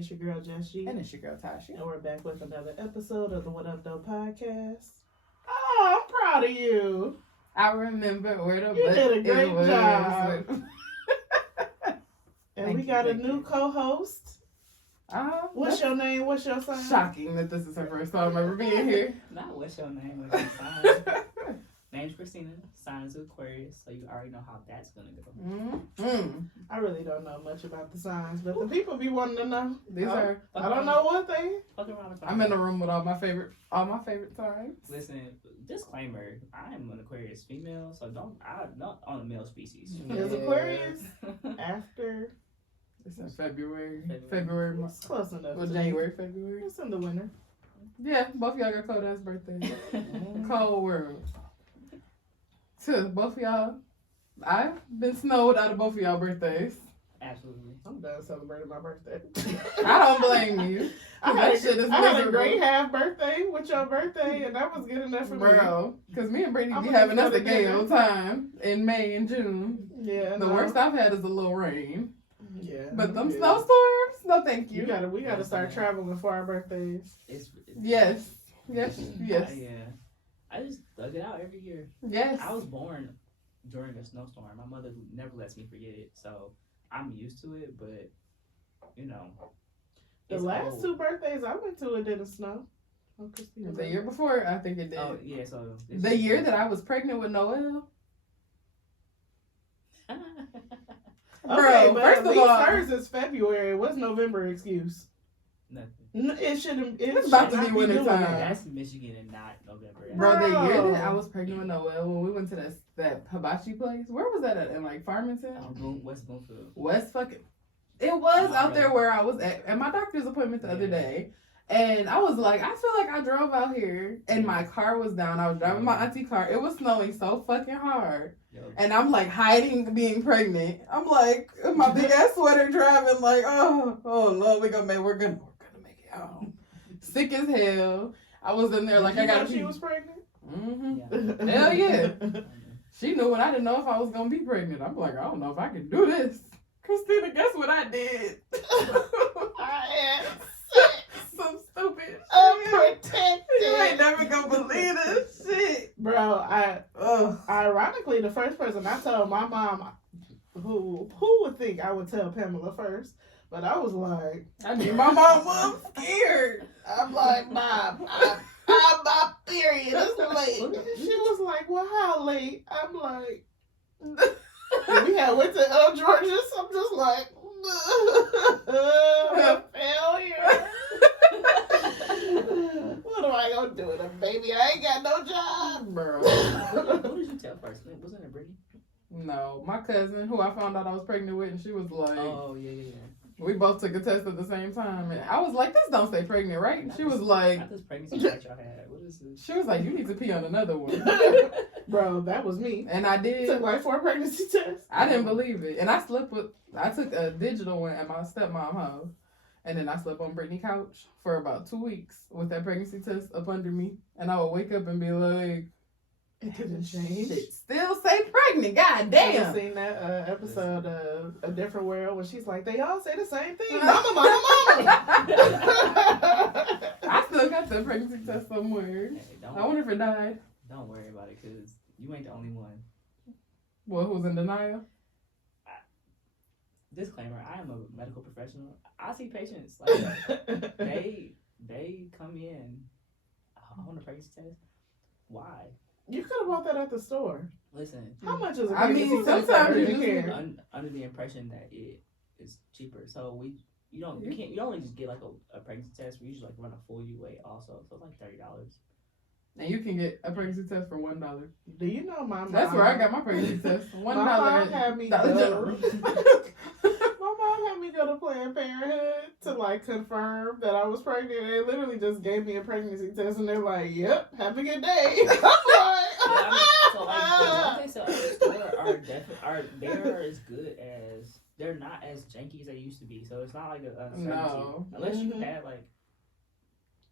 It's your girl Jess G. And it's your girl Tasha. And we're back with another episode of the What Up Though podcast. Oh, I'm proud of you. I remember where the You butt did a great it was. job. And Thank we you, got a thank new you. co-host. What's your name? What's your sign? Shocking that this is her first time ever being here. Not what's your name, what's your sign. Name's Christina, sign is Aquarius, so you already know how that's gonna go. Mm-hmm. I really don't know much about the signs, but the people be wanting to know. These are. I don't know one thing. Fuck around and find I'm in out. a room with all my favorite signs. Listen, disclaimer, I am an Aquarius female, so I'm not on the male species. Is Aquarius after? It's in February. February. It's close enough. Well, to January, February. me. It's in the winter. Yeah, both of y'all got cold ass birthdays. Cold world. To both of y'all, I've been snowed out of both of y'all birthdays. Absolutely. I'm done celebrating my birthday. I don't blame you. I That had, shit is I had a miserable. great half birthday with your birthday, and that was good enough for me. Bro, because me and Brittany I'm be looking having us for a the gay dinner. old time in May and June. Yeah, The worst I've had is a little rain. Yeah, But them yeah. snowstorms, no thank you. We gotta start traveling for our birthdays. It's Yes. Yes. Yes. Yeah. I just thug it out every year. Yes. I was born during a snowstorm. My mother never lets me forget it, so I'm used to it, but, you know. The it's last old. two birthdays I went to, it didn't snow. Oh, Christina. The year before, I think it did. Oh, yeah, so. The year that I was pregnant with Noel. Okay, Bro, but first at of least all, hers is February. What's November excuse? Nothing. It shouldn't. It It's about should to not be winter doing time. that. That's Michigan and not November. bro, the year Bro. that I was pregnant with Noel, when we went to that hibachi place, where was that at? In like Farmington? West Bloomfield. West fucking. It was out there where I was at my doctor's appointment the other day. And I was like, I feel like I drove out here and my car was down. I was driving my auntie car. It was snowing so fucking hard. Yo, And I'm like hiding being pregnant. I'm like in my big ass sweater driving like, oh Lord, we're gonna make it home. Sick as hell. I was in there like Did I you got know she was pregnant. Mm-hmm. yeah. Hell yeah. She knew and I didn't know if I was gonna be pregnant. I'm like, I don't know if I can do this. Christina, guess what I did? I am Some stupid shit. unprotected. You ain't never gonna believe this shit. Bro, Ugh. ironically, the first person I told my mom, who would think I would tell Pamela first, but I was like, I knew my mom was scared. I'm like, Mom, I'm my period. It's late. She was like, well, how late? I'm like, we had went to Georgia, so I'm just like, a failure. What am I gonna do with a baby? I ain't got no job. Bro. Who did you tell first? Wasn't it Brittany? No, my cousin, who I found out I was pregnant with, and she was like, Oh, yeah. we both took a test at the same time. And I was like, this don't say pregnant, right? And she was like, Not this pregnancy that y'all had. What is this? she was like, you need to pee on another one. Bro, that was me. And I Took did. like 4 pregnancy tests. I didn't believe it. And I took a digital one at my stepmom's house. And then I slept on Brittany's couch for about 2 weeks with that pregnancy test up under me. And I would wake up and be like, It didn't change. shit, still say pregnant, god Damn. damn. Seen that episode of A Different World when she's like, they all say the same thing. Mama, mama, mama. I still got the pregnancy test somewhere. Hey, I wonder if it died. don't worry about it, because you ain't the only one. Well, who's in denial? Disclaimer, I am a medical professional. I see patients, like, they come in on a pregnancy test. Why? You could have bought that at the store. Listen, How much is a I mean, pregnancy test? sometimes I you didn't just- care. under the impression that it is cheaper. So you don't really just get like a pregnancy test. We usually like run a full UA also. So it's like $30. And you can get a pregnancy test for $1. Do you know my mom? That's where I got my pregnancy test. $1 My mom at had me Dollar go. General. My mom had me go to Planned Parenthood to like confirm that I was pregnant. They literally just gave me a pregnancy test, and they're like, "Yep, have a good day." I'm So like the ones they sell at the store they're as good as they're not as janky as they used to be. So it's not like a certainty. No. Unless you Mhm. had like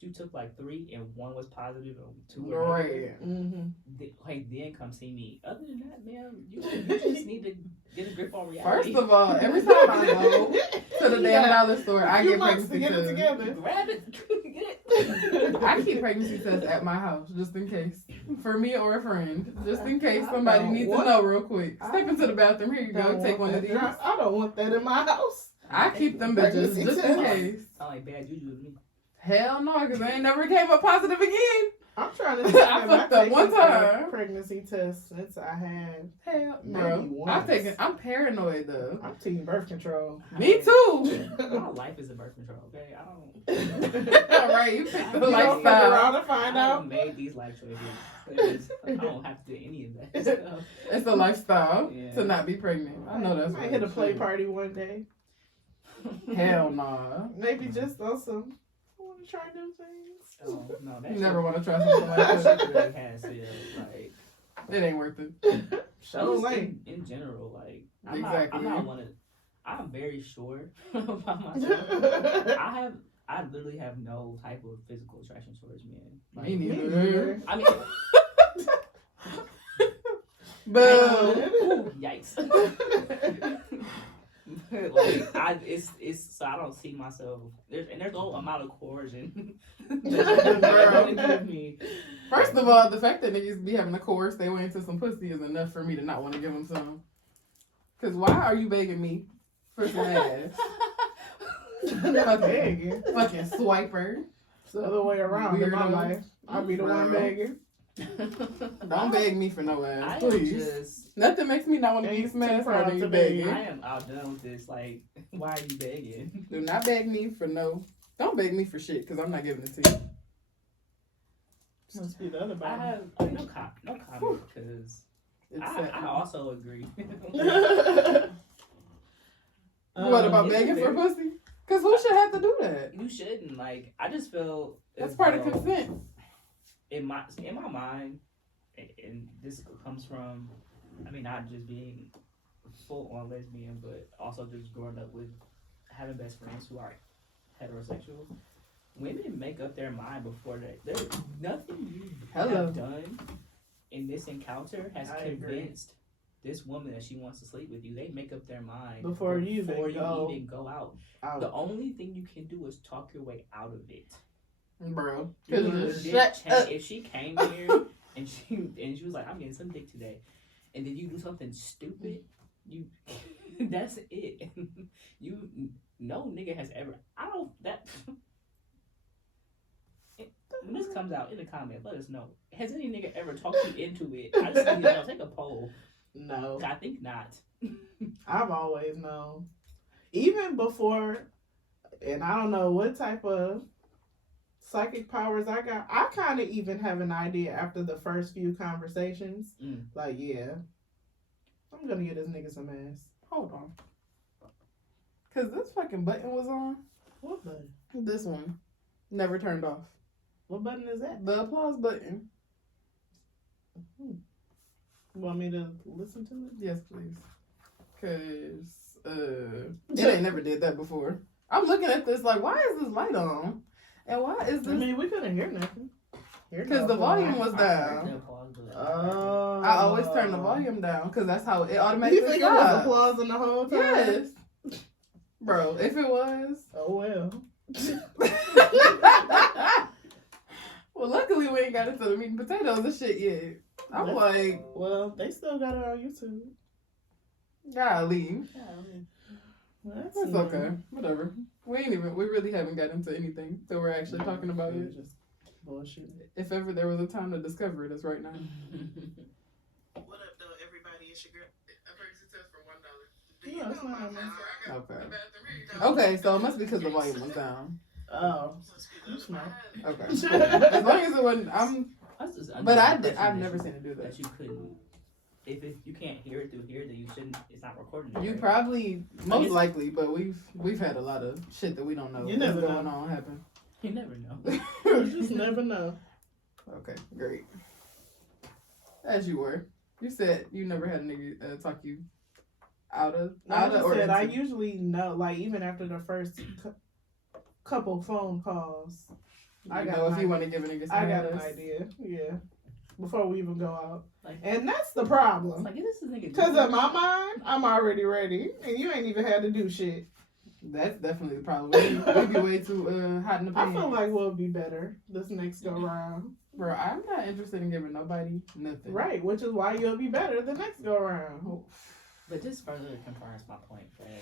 you took like 3 and 1 was positive and 2 were negative. Right. Mm-hmm. Then come see me. Other than that, man, you just need to get a grip on First reality. of all, every time I go to the damn dollar store, I You get must pregnancy get it tests. together. Grab it, get it. I keep pregnancy tests at my house just in case, for me or a friend, just in case somebody needs to know real quick. Step into the bathroom. Here you go. Take one of these. I don't want that in my house. I keep them bitches Pregnancy just in test. case. Sound like bad juju to me. Hell no, because I ain't never came up positive again. I'm trying to I fucked up one time. Pregnancy test since I had. Hell, Maybe bro. once. I'm paranoid though. I'm team birth control. Me too. My life is a birth control, okay? I don't. All right, you picked the You don't fuck lifestyle. around and find I out. made these life choices. 'Cause I don't have to do any of that stuff. It's a lifestyle Yeah. to not be pregnant. I know that's might right. hit a play party one day. Hell nah. Maybe just on some. I want to try new things. Oh, no, that You shit- never want to try something like that that. shit really has to, like, It ain't worth it. Show just lane. in general, like, Exactly. I'm not one of, I'm very sure about myself. I literally have no type of physical attraction towards men. Me Like, neither. I mean, Boo. ooh, yikes. Like it's so I don't see myself there's no amount of coercion that Girl. give me. First of all, the fact that niggas be having to coerce their way into some pussy is enough for me to not want to give them some. Cause why are you begging me for some ass? Begging. Fucking swiper. It's the other way around in my Weirdo. life. I'll be the one begging. Don't beg me for no I ass, am please. just Nothing makes me not want to Ain't give you some too ass more proud than to you beg. begging. I am outdone with this. Like, why are you begging? Do not beg me for no. Don't beg me for shit, cause I'm not giving it to you. Must be the other I body. have no comment because It's I also agree. What about it's begging for very- pussy? Cause who should have to do that? You shouldn't. Like, I just feel That's as part of though consent. in my mind, and this comes from, I mean, not just being full on lesbian, but also just growing up with having best friends who are heterosexual. Women make up their mind before that. There's nothing you Hello. have done in this encounter has I agree. convinced this woman that she wants to sleep with you. They make up their mind Before you even go out. Out. The only thing you can do is talk your way out of it. Bro. You Cause legit shut up. if she came here and she was like, I'm getting some dick today, and then you do something stupid, you that's it. You no nigga has ever when this comes out in the comments, let us know. Has any nigga ever talked you into it? I just need to know. Take a poll. No. I think not. I've always known. Even before, and I don't know what type of psychic powers I got, I kind of even have an idea after the first few conversations. Mm. Like, yeah, I'm going to get this nigga some ass. Hold on. Cause this fucking button was on. What button? This one. Never turned off. What button is that? The applause button. You want me to listen to it? Yes, please. Cause it ain't never did that before. I'm looking at this like, why is this light on? And why is I this? mean, we couldn't hear nothing. Because the volume was down. Oh. I always turn the volume down because that's how it You automatically think it was stops. applause in the whole time? Yes. Bro, if it was. Oh, well. Well, luckily we ain't got into the meat and potatoes and shit yet. I'm like, Well, they still got it on YouTube. golly. That's It's okay. Whatever. We really haven't got into anything. So we're actually talking about it. Just bullshit. If ever there was a time to discover it, it's right now. What up, though, everybody? It's your girl. A pregnancy test for $1. No, it's not. Okay. Okay, so it must be because the volume was down. Oh, you smart. Okay. As long as it wasn't, but I've never seen it do that. that you couldn't. If you can't hear it through here, then you shouldn't. It's not recording. You right? probably, most likely, but we've had a lot of shit that we don't know You never what's going know. on happen. You never know. You just never know. Okay, great. As you were, you said you never had a nigga talk you out of I said I into. usually know, like even after the first couple phone calls, I You got know an if you want to give a nigga some I got an ass. idea. Yeah. Before we even go out. Like, And that's the it's problem. like, this is nigga. Because in my mind, I'm already ready. And you ain't even had to do shit. That's definitely the problem. We be way too hot in the I pants. feel like we'll be better this next go round. Bro, I'm not interested in giving nobody nothing. Right, which is why you'll be better the next go round. But this further confirms my point that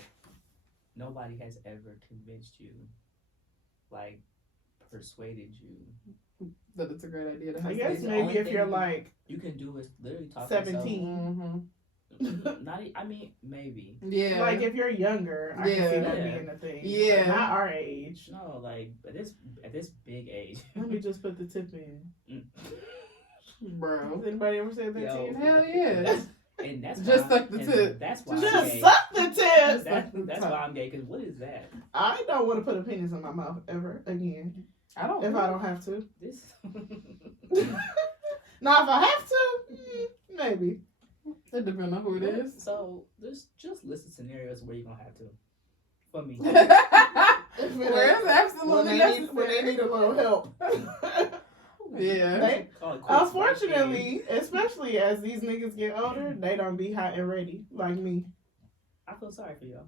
nobody has ever convinced you, like, persuaded you. That it's a great idea to I have guess It's the maybe only if you're thing like You can do is literally talk 17. yourself. I mean, maybe. Yeah. like if you're younger, I can see Yeah. that Yeah. being a thing. Yeah. But not our age. No, like at this big age. Let me just put the tip in. Bro. Has anybody ever said that Yo. to you? Hell yeah. And that's Just why, suck the and tip. That's why I'm Just gay. suck the tip. That's why I'm gay. Cause what is that? I don't want to put a penis in my mouth ever again. I don't. If I don't have to. This. Now, if I have to, maybe. It depends on who it is. So there's just list of scenarios where you're gonna have to. For me. Where it's absolutely when they need a little help. Yeah. They- Call it quits unfortunately, especially as these niggas get older, they don't be hot and ready like me. I feel sorry for y'all.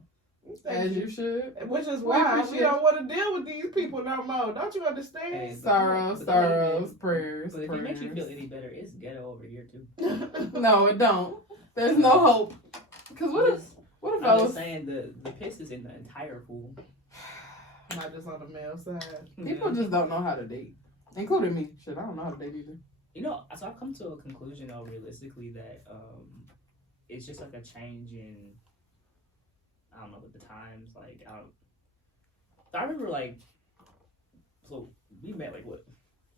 Thank As you. you should. Which is We why we appreciate- don't want to deal with these people no more. Don't you understand? Hey, Sorrows, but don't sorrows, even- prayers, But if it makes you feel prayers. any better, it's ghetto over here too. No, it don't. There's no hope. Cause what if I'm I just was saying the piss is in the entire pool. Not just on the male side. people just don't know how to date, including me. Shit, I don't know how to date either. You know, so I've come to a conclusion though, realistically, that it's just like a change in, I don't know, with the times. Like, I remember like, so we met like what,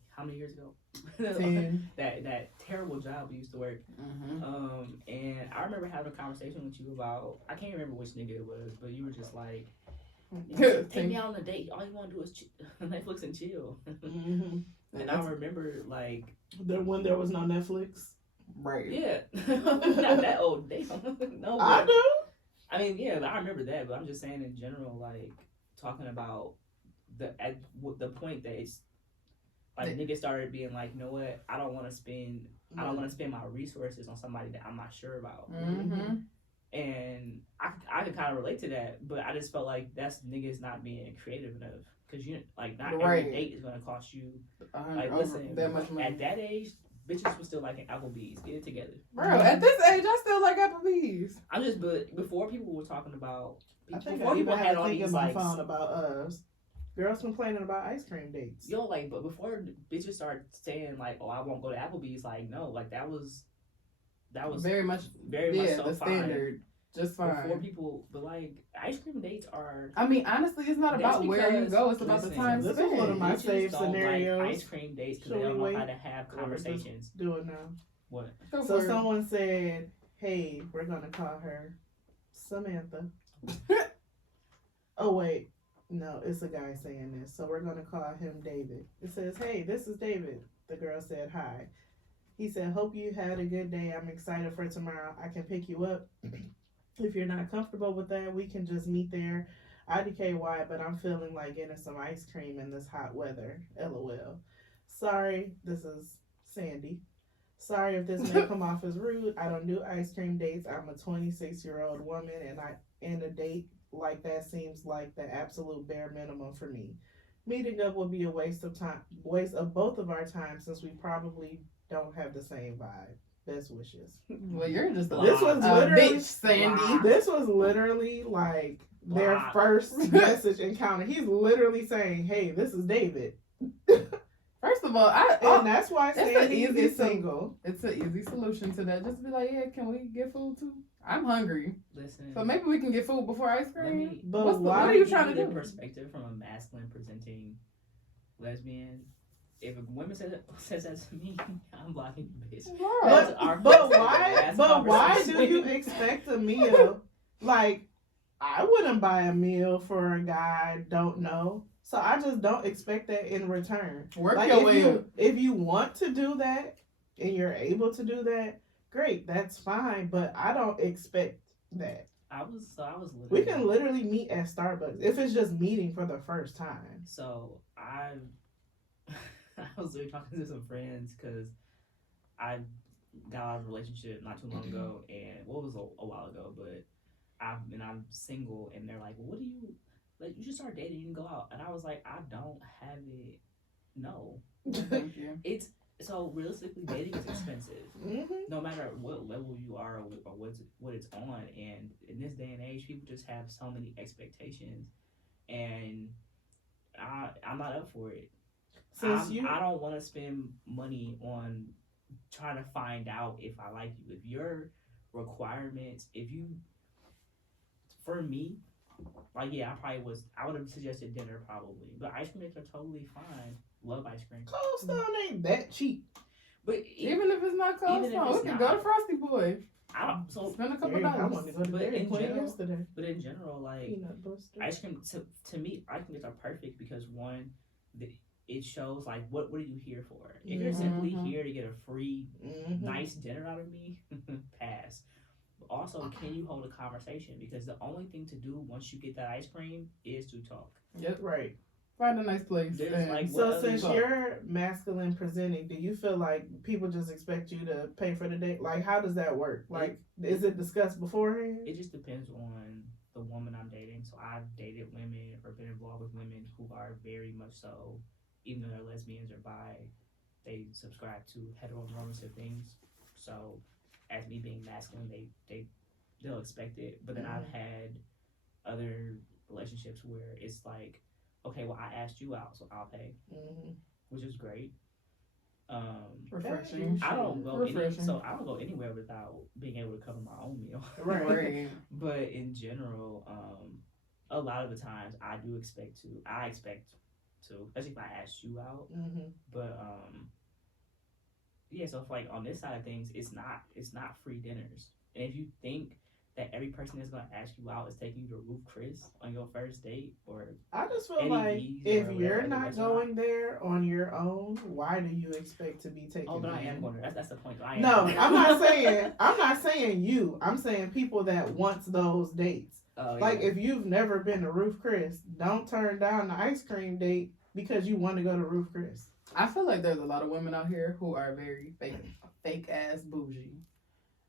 how many years ago? 10. that terrible job we used to work. Mm-hmm. And I remember having a conversation with you about, I can't remember which nigga it was, but you were just like, take me out on a date. All you want to do is Netflix and chill. Mm-hmm. And I remember like, When there was no Netflix. Right. yeah, not that old. Damn. No, I but- do. I mean, yeah, I remember that, but I'm just saying in general, like talking about the point that it's like niggas started being like, you know what, I don't want to spend my resources on somebody that I'm not sure about. Mm-hmm. And I could kind of relate to that, but I just felt like that's niggas not being creative enough. Because you like not Right. every date is gonna cost you. Like, Listen, that much money. at that age, bitches was still like in Applebee's. Get it together. Bro, at this age, I still like Applebee's. I'm just, but before people were talking about, I think before I people even had had all a thing these in my like, phone about girls complaining about ice cream dates. yo, like, but before bitches started saying like, oh, I won't go to Applebee's, like, no, like that was Very much so the fine. standard. Just Before fine. people, but like ice cream dates are. I mean, honestly, it's not That's about where you because- go. It's about the listen, time this spent. is one of my bitches safe don't scenarios. like ice cream dates because Should they don't we know how wait? to have Or conversations. Do it now. What? Go So for it. someone said, "Hey, we're gonna call her Samantha." Oh wait, no, it's a guy saying this. So we're gonna call him David. It says, "Hey, this is David." The girl said, "Hi." He said, "Hope you had a good day. I'm excited for tomorrow. I can pick you up. If you're not comfortable with that, we can just meet there. IDKY, but I'm feeling like getting some ice cream in this hot weather. LOL. Sorry, this is Sandy. Sorry if this may come off as rude. I don't do ice cream dates. I'm a 26-year-old woman, and a date like that seems like the absolute bare minimum for me. Meeting up would be a waste of both of our time since we probably don't have the same vibe. Best wishes." Well, you're just a, This was a literally bitch, Sandy. Wow. This was literally like their Wow. first message encounter. He's literally saying, "Hey, this is David," First of all, and that's why that's Sandy the easiest is single. it's an easy solution to that. Just be like, yeah, can we get food too? I'm hungry, Listen. so maybe we can get food before ice Let cream. me. But What why? are you Give trying to the do? perspective from a masculine presenting lesbian. If a woman says that to me, I'm blocking the bitch. That's Bro, our But first why? last But why do conversation. you expect a meal? Like, I wouldn't buy a meal for a guy I don't know. So I just don't expect that in return. work Like, your if way up. if you want to do that and you're able to do that, great, that's fine. But I don't expect that. I was literally. We can literally meet at Starbucks if it's just meeting for the first time. So I I was really talking to some friends because I got out of a relationship not too long ago, and what was a while ago, but I'm single, and they're like, well, what do you like? You should start dating. You can go out, and I was like, I don't have it. No, Thank you. it's so realistically, dating is expensive. Mm-hmm. No matter what level you are or what it's on, and in this day and age, people just have so many expectations, and I'm not up for it. I don't want to spend money on trying to find out if I like you. If your requirements, for me, like yeah, I would have suggested dinner probably, but ice cream are totally fine. Love ice cream, Cold Stone ain't that cheap. but Even if it's not Cold even if Stone, it's we can not- go to Frosty Boy. I don't. So, Spend a couple Yeah, I dollars. wanted to go to But Dairy in Queen general- yesterday. but in general, like Peanut Buster. ice cream to me, ice creams are perfect because one, it shows like what are you here for? If you're simply Mhm. here to get a free Mm-hmm. nice dinner out of me, pass. But also, can you hold a conversation? Because the only thing to do once you get that ice cream is to talk. Yep. Right. Find a nice place. There's, and- like, So What since other- you're masculine presenting, do you feel like people just expect you to pay for the date? Like, how does that work? Like, is it discussed beforehand? It just depends on the woman I'm dating. So I've dated women or been involved with women who are very much so, even though they're lesbians or bi, they subscribe to heteronormative things. So as me being masculine, they'll expect it. But then I've had other relationships where it's like, okay, well I asked you out, so I'll pay, Mm-hmm. which is great. refreshing. I don't go Refreshing. so I don't go anywhere without being able to cover my own meal. Right. Right. But in general, a lot of the times I expect to, especially if I ask you out. Mm-hmm. But yeah, so if like on this side of things, it's not free dinners. And if you think that every person that's gonna ask you out is taking you to Ruth Chris on your first date, or I just feel Eddie like V's if or you're whatever, not that's not- going there on your own, why do you expect to be taken? oh, but I am in? going there. That's the point. I am No, going there. I'm not saying you. I'm saying people that wants those dates. Oh, Like yeah. if you've never been to Ruth Chris, don't turn down the ice cream date because you want to go to Ruth Chris. I feel like there's a lot of women out here who are very fake ass bougie,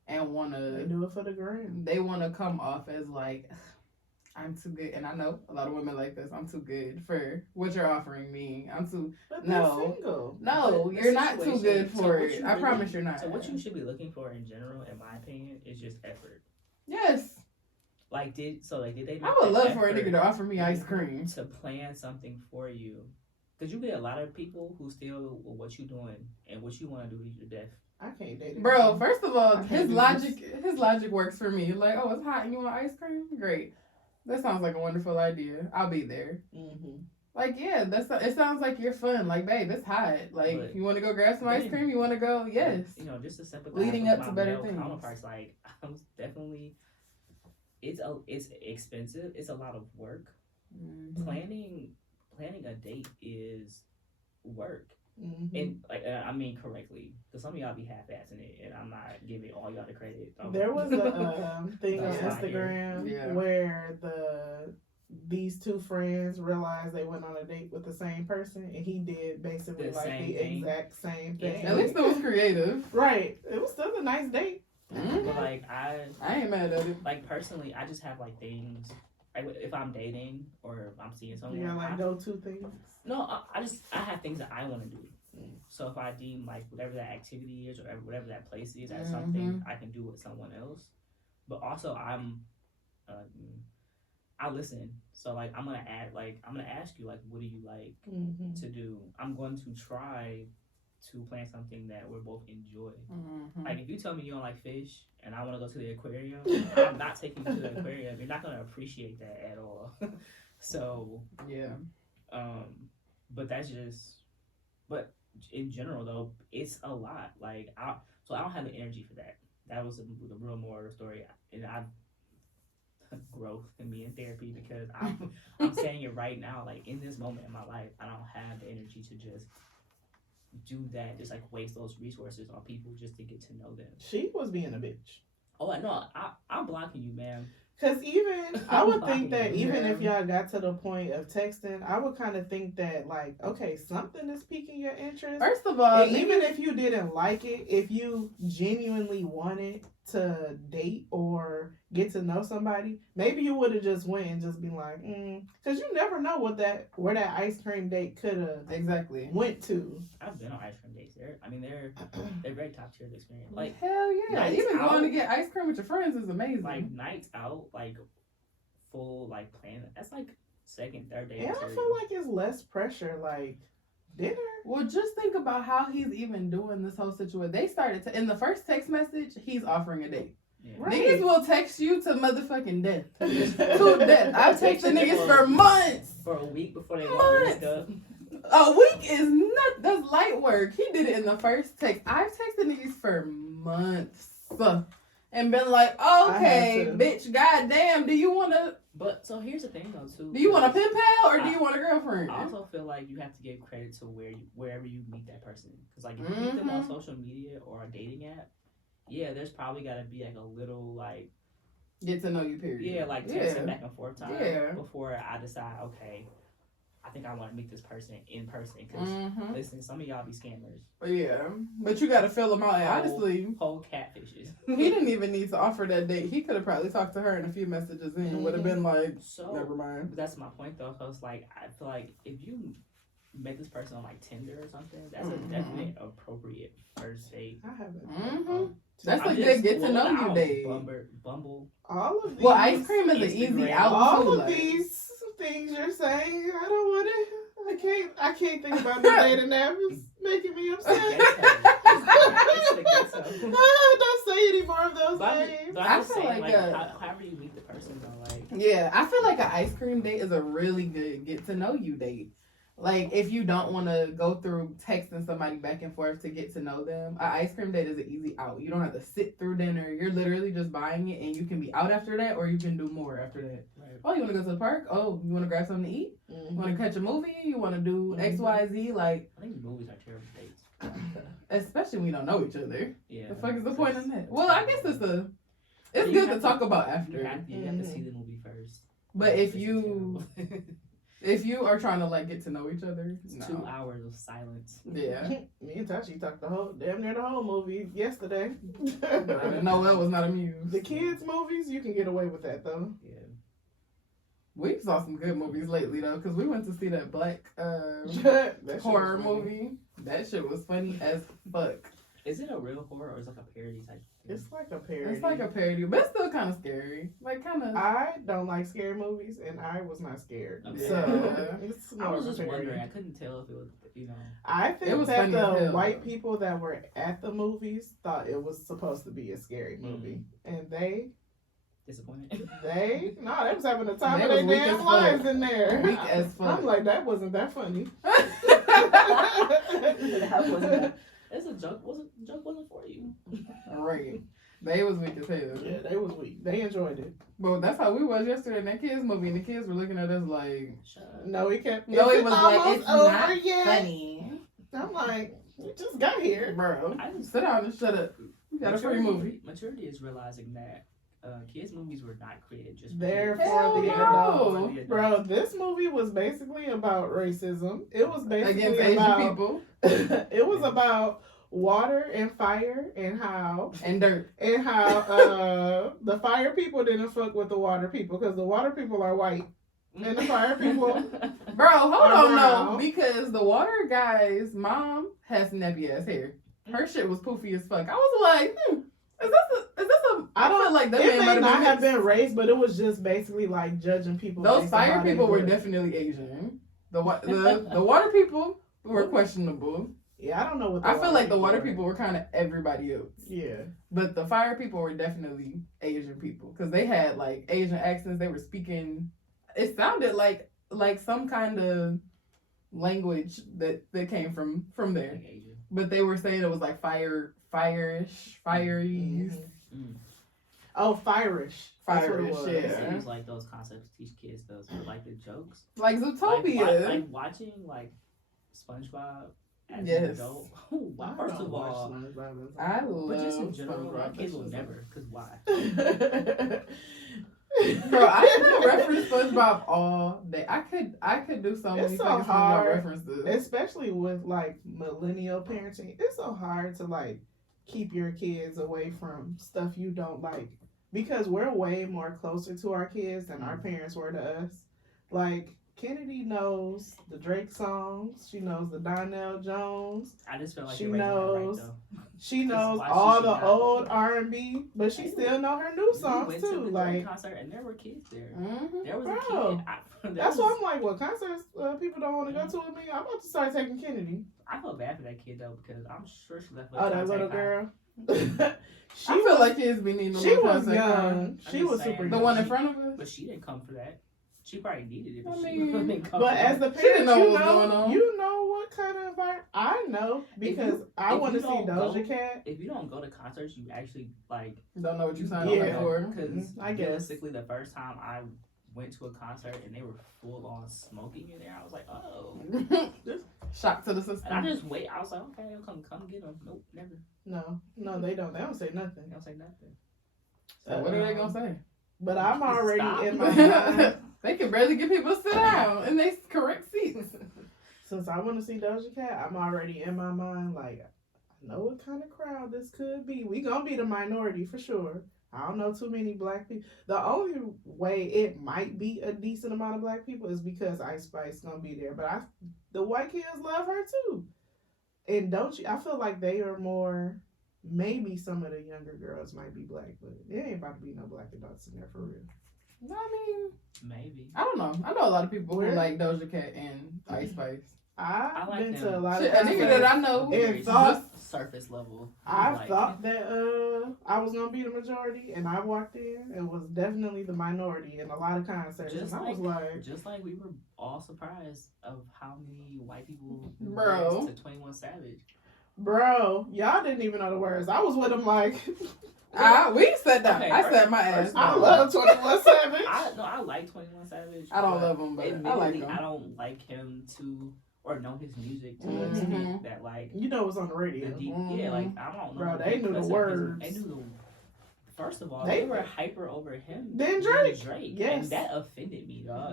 and They wanna do it for the gram. come off as like, I'm too good. And I know a lot of women like this. I'm too good for what you're offering me. I'm too. But No. they're single. No, But the you're not too situation- good so for what it. you I really- promise you're not. So what you should be looking for in general, in my opinion, is just effort. Yes, Like did they? I would make love the for a nigga effort to offer me ice cream. to plan something for you? Because you get a lot of people who still with what you doing and what you want to do to your death. I can't date it. Bro, first of all, I can't his do logic works for me. Like, oh, it's hot and you want ice cream? Great. That sounds like a wonderful idea. I'll be there. Mm-hmm. Like, yeah, it sounds like you're fun. Like, babe, it's hot. Like, But- you want to go grab some ice then- cream? You want to go? Yes. You know, just to sympathize Leading with up my to better male things. counterparts. Like I'm definitely, it's expensive. It's a lot of work. Mhm. Planning a date is work. Mm-hmm. And like I mean correctly, because some of y'all be half-assing it, and I'm not giving all y'all the credit. There was a thing on That's not here. Instagram Yeah. where these two friends realized they went on a date with the same person, and he did basically The like same the thing. exact same thing. Yeah. At least it was creative. Right. It was still a nice date. Mhm. But like I ain't mad at it. like personally, I just have like things. Like if I'm dating or if I'm seeing someone, Yeah, like I- go-to things. No, I have things that I want to do. Mm. So if I deem like whatever that activity is or whatever that place is as Mhm. something I can do with someone else, but also I listen. So like I'm gonna ask you like what do you like Mm-hmm. to do? I'm going to try to plan something that we both enjoy. Mhm. Like if you tell me you don't like fish and I want to go to the aquarium, I'm not taking you to the aquarium. You're not gonna appreciate that at all. So Yeah. but that's just, but in general though, it's a lot. Like I don't have the energy for that. That was the real moral of the story, and I've growth in me in therapy because I'm saying it right now. Like in this moment in my life, I don't have the energy to just do that. Just like waste those resources on people just to get to know them. She was being a bitch. Oh no, I'm blocking you, man. Because I would think that Yeah. even if y'all got to the point of texting, I would kind of think that, like, okay, something is piquing your interest. First of all, And even if you didn't like it, if you genuinely wanted to date or get to know somebody, maybe you would have just went and just been like, because you never know where that ice cream date could have exactly went to. I've been on ice cream dates. They're very top tier experience. Like hell yeah, nights even out- going to get ice cream with your friends is amazing. like nights out, like full like plan. That's like second, third date. And I material. feel like it's less pressure, like dinner. Well, just think about how he's even doing this whole situation. They started in the first text message, he's offering a date. Yeah. Right. Niggas will text you to motherfucking death. To death. I've texted niggas for months. For a week before they want to up. A week is not, that's light work. He did it in the first text. I've texted niggas for months and been like, okay, I have to. bitch, goddamn, do you want to But so here's the thing though too. do you want a pen pal or do you want a girlfriend? I also feel like you have to give credit to wherever you meet that person. Because like if you meet them on social media or a dating app, yeah, there's probably got to be like a little like Get to know you, period. yeah, like Yeah. texting back and forth time Yeah. before I decide. Okay, I think I want to meet this person in person. Because listen, some of y'all be scammers, Yeah, but you got to fill them out. And Oh. honestly, whole catfishes. he didn't even need to offer that date. He could have probably talked to her in a few messages and would have been like, So never mind. but that's my point though. Cause like I feel like if you met this person on like Tinder or something, that's a definite appropriate first date. I haven't. That's I'm a just- good get to know well, you I'll date. Bumble. All of these. Well, ice cream is an easy Instagram. out All too. of like. these things you're saying, I don't want to. I can't think about the dating app. It's making me upset. It's the ghetto. Don't say any more of those But names. I'm I just feel saying, like, however you meet the person though, like Yeah, I feel like an ice cream date is a really good get to know you date. Like, if you don't want to go through texting somebody back and forth to get to know them, an ice cream date is an easy out. You don't have to sit through dinner. You're literally just buying it, and you can be out after that, or you can do more after that. right. Oh, you want to go to the park? Oh, you want to grab something to eat? You want to catch a movie? You want to do X, Y, Z? Like, I think movies are terrible dates. especially when we don't know each other. Yeah. The fuck is the point in that? Well, I guess it's You good to have talk about You after. have to see the movie first. But if This is you terrible. if you are trying to like get to know each other, It's no. 2 hours of silence. Yeah. Me and Tashi talked damn near the whole movie yesterday. Noel was not amused. The kids' movies, you can get away with that though. Yeah. We saw some good movies lately though, because we went to see that black That shit horror was funny. movie. That shit was funny as fuck. Is it a real horror or is it like a parody type thing? It's like a parody. It's like a parody, but it's still kind of scary. Like kind of. I don't like scary movies, and I was not scared. Okay. So it's I more was of a just parody. wondering. I couldn't tell if it was, you know. I It think was that funny as the hell, white though. people that were at the movies thought it was supposed to be a scary movie, and they Disappointed. no, they was having a time They of their was weak damn as lives fuck. in there. Weak as fuck. I'm like, that wasn't that funny. That wasn't. It's a joke. Joke wasn't for you. Right. They was weak as hell. Yeah, they was weak. They enjoyed it. But that's how we was yesterday in that kids movie, and the kids were looking at us like, Shut up. No, he kept. no, "Is it was like almost it's over not yet?" funny, I'm like, we just got here. bro. I just Sit down and shut up. You got a free movie. Maturity is realizing that kids' movies were not created just for They're kids. Hell for the no. adults. For the Bro, adults. this movie was basically about racism. It was basically Against Asian about people it was about water and fire and how and dirt. the fire people didn't fuck with the water people because the water people are white and the fire people. Bro, hold Or on, no, brown. because the water guy's mom has nappy ass hair. Her shit was poofy as fuck. I was like, is this a? I don't feel like them It men may might not have mixed. been race, but it was just basically like judging people. Those based on fire how they people were look. definitely Asian. The water people were questionable. Yeah, I don't know what. I feel like the water were. people were kind of everybody else. Yeah. But the fire people were definitely Asian people because they had like Asian accents. They were speaking. It sounded like some kind of language that came from there. Like Asian. But they were saying it was like fiery. Mhm. Oh, firish. That's what it Firish, was. yeah. It seems like those concepts teach kids those, but like the jokes. Like Zootopia. Like watching like SpongeBob as Yes. an adult. Oh, wow. First of all, I love but just in general, SpongeBob. my kids will That shit's never. Cause why? Bro, I could reference SpongeBob all day. I could do so many It's so fucking SpongeBob hard. references. Especially with like millennial parenting, it's so hard to like keep your kids away from stuff you don't like because we're way more closer to our kids than our parents were to us. Like Kennedy knows the Drake songs, she knows the Donnell Jones, I just feel like She you're raising her knows. right, though. she knows why should all she the not? old R&B, but she still know her new We songs went to too. the Drake Like concert and there were kids there. Mm-hmm. There was Bro, a kid. that's why I'm like, what concerts people don't want to go to with me? I'm about to start taking Kennedy. I feel bad for that kid though because I'm sure she left. Oh, that little girl. she I feel like kids be needing a she little was concert young. I'm She just was saying. super The young. one in front of us? But she didn't come for that. She probably needed it. I But she mean, didn't come But for as that. the She didn't parents, know you what was going know, on. you know what kind of environment. I know because I if want to you see don't Doja go- Cat. If you don't go to concerts, you actually like Don't know what you signed Yeah. up for. Because I guess. realistically, the first time I went to a concert and they were full on smoking in there, I was like, oh. Shock to the And I system. just wait. I was like, okay, I'll come get them. Nope, never. No, they don't. They don't say nothing. They don't say nothing. So what are they gonna say? But I'm Just already stop. in my mind. They can barely get people to sit down in their correct seats. Since I want to see Doja Cat, I'm already in my mind like, I know what kind of crowd this could be. We gonna be the minority for sure. I don't know too many black people. The only way it might be a decent amount of black people is because Ice Spice gonna be there. But the white kids love her too. And don't you? I feel like they are more. Maybe some of the younger girls might be black, but there ain't about to be no black adults in there for real. I mean, Maybe. I don't know. I know a lot of people Where? who like Doja Cat and Ice Spice. I've like been them. to a lot Shit, of a nigga that I know. And Very thought- surface level. I Like, thought that I was gonna be the majority, and I walked in and was definitely the minority in a lot of concerts. Just and I was like, Just like we were all surprised of how many white people Bro. danced to 21 Savage. bro, y'all didn't even know the words. I was with them like, We sat down. Okay, I first- sat my ass first- I down. love 21 Savage. I like 21 Savage. I don't but love him, but I like admittedly, him. I don't like him to or know his music to Mhm. the extent that like You know what's on the the radio. deep, Mhm. yeah, like I don't know. Bro, the they deep knew the cuts of his- words. They knew the. First of all, They- they were hyper over him Then than Drake, and yes. that offended me, dog.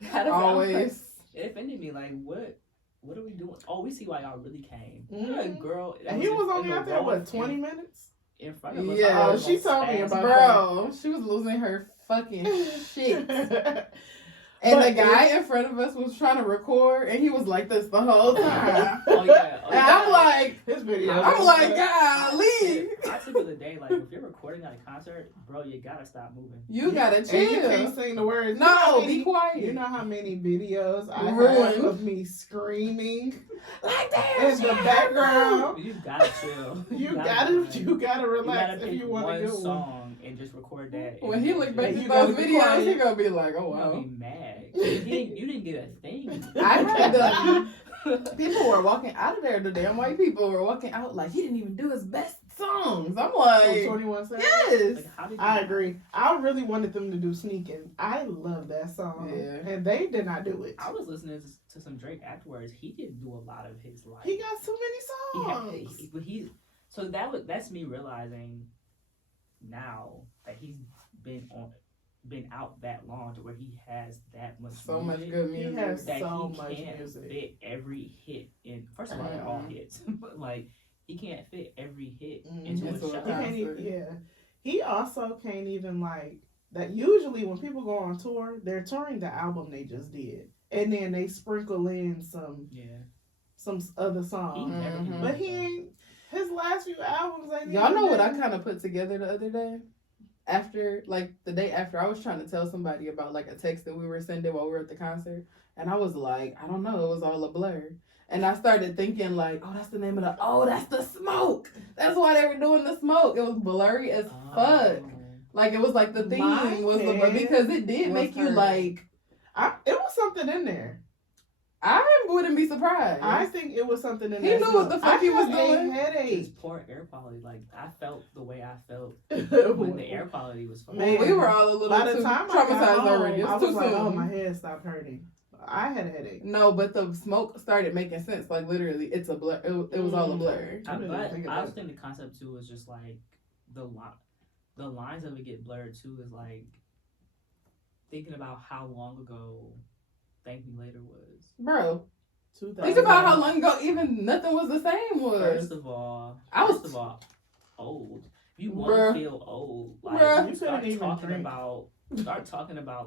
That Always. It offended me. Like, what are we doing? Oh, we see why y'all really came. Mhm. That girl. that And he was in only the out there, row what, 20 in- minutes? In front of us. Yeah, I was she gonna told me spaz. about Bro, she was losing her fucking shit. And But the guy in front of us was trying to record, and he was like this the whole time. Oh yeah. Oh, And yeah. I'm like, His video. I'm like, I golly, took it the day, like, if you're recording at a concert, bro, you gotta stop moving. you gotta And you can't chill. sing the words. No, You be know quiet. how many videos I have Ruined. of me screaming Like in the background? You gotta chill. You relax. gotta You relax gotta if pick you want one to go. song and just record that. When he look back And at you those gotta be videos, quiet. he gonna be like, oh I'm gonna wow. be mad. You didn't get a thing. I heard that people were walking out of there. The damn white people were walking out like he didn't even do his best songs. I'm like, 21 Savage. yes. Like, how did I you- agree. I really wanted them to do Sneaking. I love that song. Yeah. And they did not do it. I was listening to some Drake afterwards. He didn't do a lot of his life. He got so many songs. So that's me realizing now that he's been out that long to where he has that much So much music good He music. has that so he much can't music. fit every hit in. First of all, they're all hits, but like he can't fit every hit into Into a a show. He can't even, concert. yeah. He also can't even like that. Usually, when people go on tour, they're touring the album they just did, and then they sprinkle in some Yeah, other he songs. never Mhm. did But that, he though. ain't. His last few albums ain't. Y'all even know what I been- kind of put together the other day? After, like, the day after, I was trying to tell somebody about, like, a text that we were sending while we were at the concert. And I was like, I don't know, it was all a blur. And I started thinking, like, oh, that's the name of that's the smoke. That's why they were doing the smoke. It was blurry as fuck. Oh. Like, it was like the theme My was the blur, head because it did was make you, hurting. like, It was something in there. I wouldn't be surprised. I think it was something in He there. knew what the fuck he was I doing. had a His headache. poor air quality, like I felt the way I felt when the air quality was. Man, we were all a little By the too time I got traumatized home, already. It's I too was like, soon. oh, my head stopped hurting. I had a headache. No, but the smoke started making sense. Like literally, it's a blur. It was all a blur. I didn't But think of I that. was thinking the concept too was just like the lines of it get blurred too. Is like thinking about how long ago Thank Me Later was. Bro, 2000. think about how long ago even Nothing Was the Same was. First of all, old. If you want Bruh. to feel old, like Bruh. You start couldn't even talking drink. about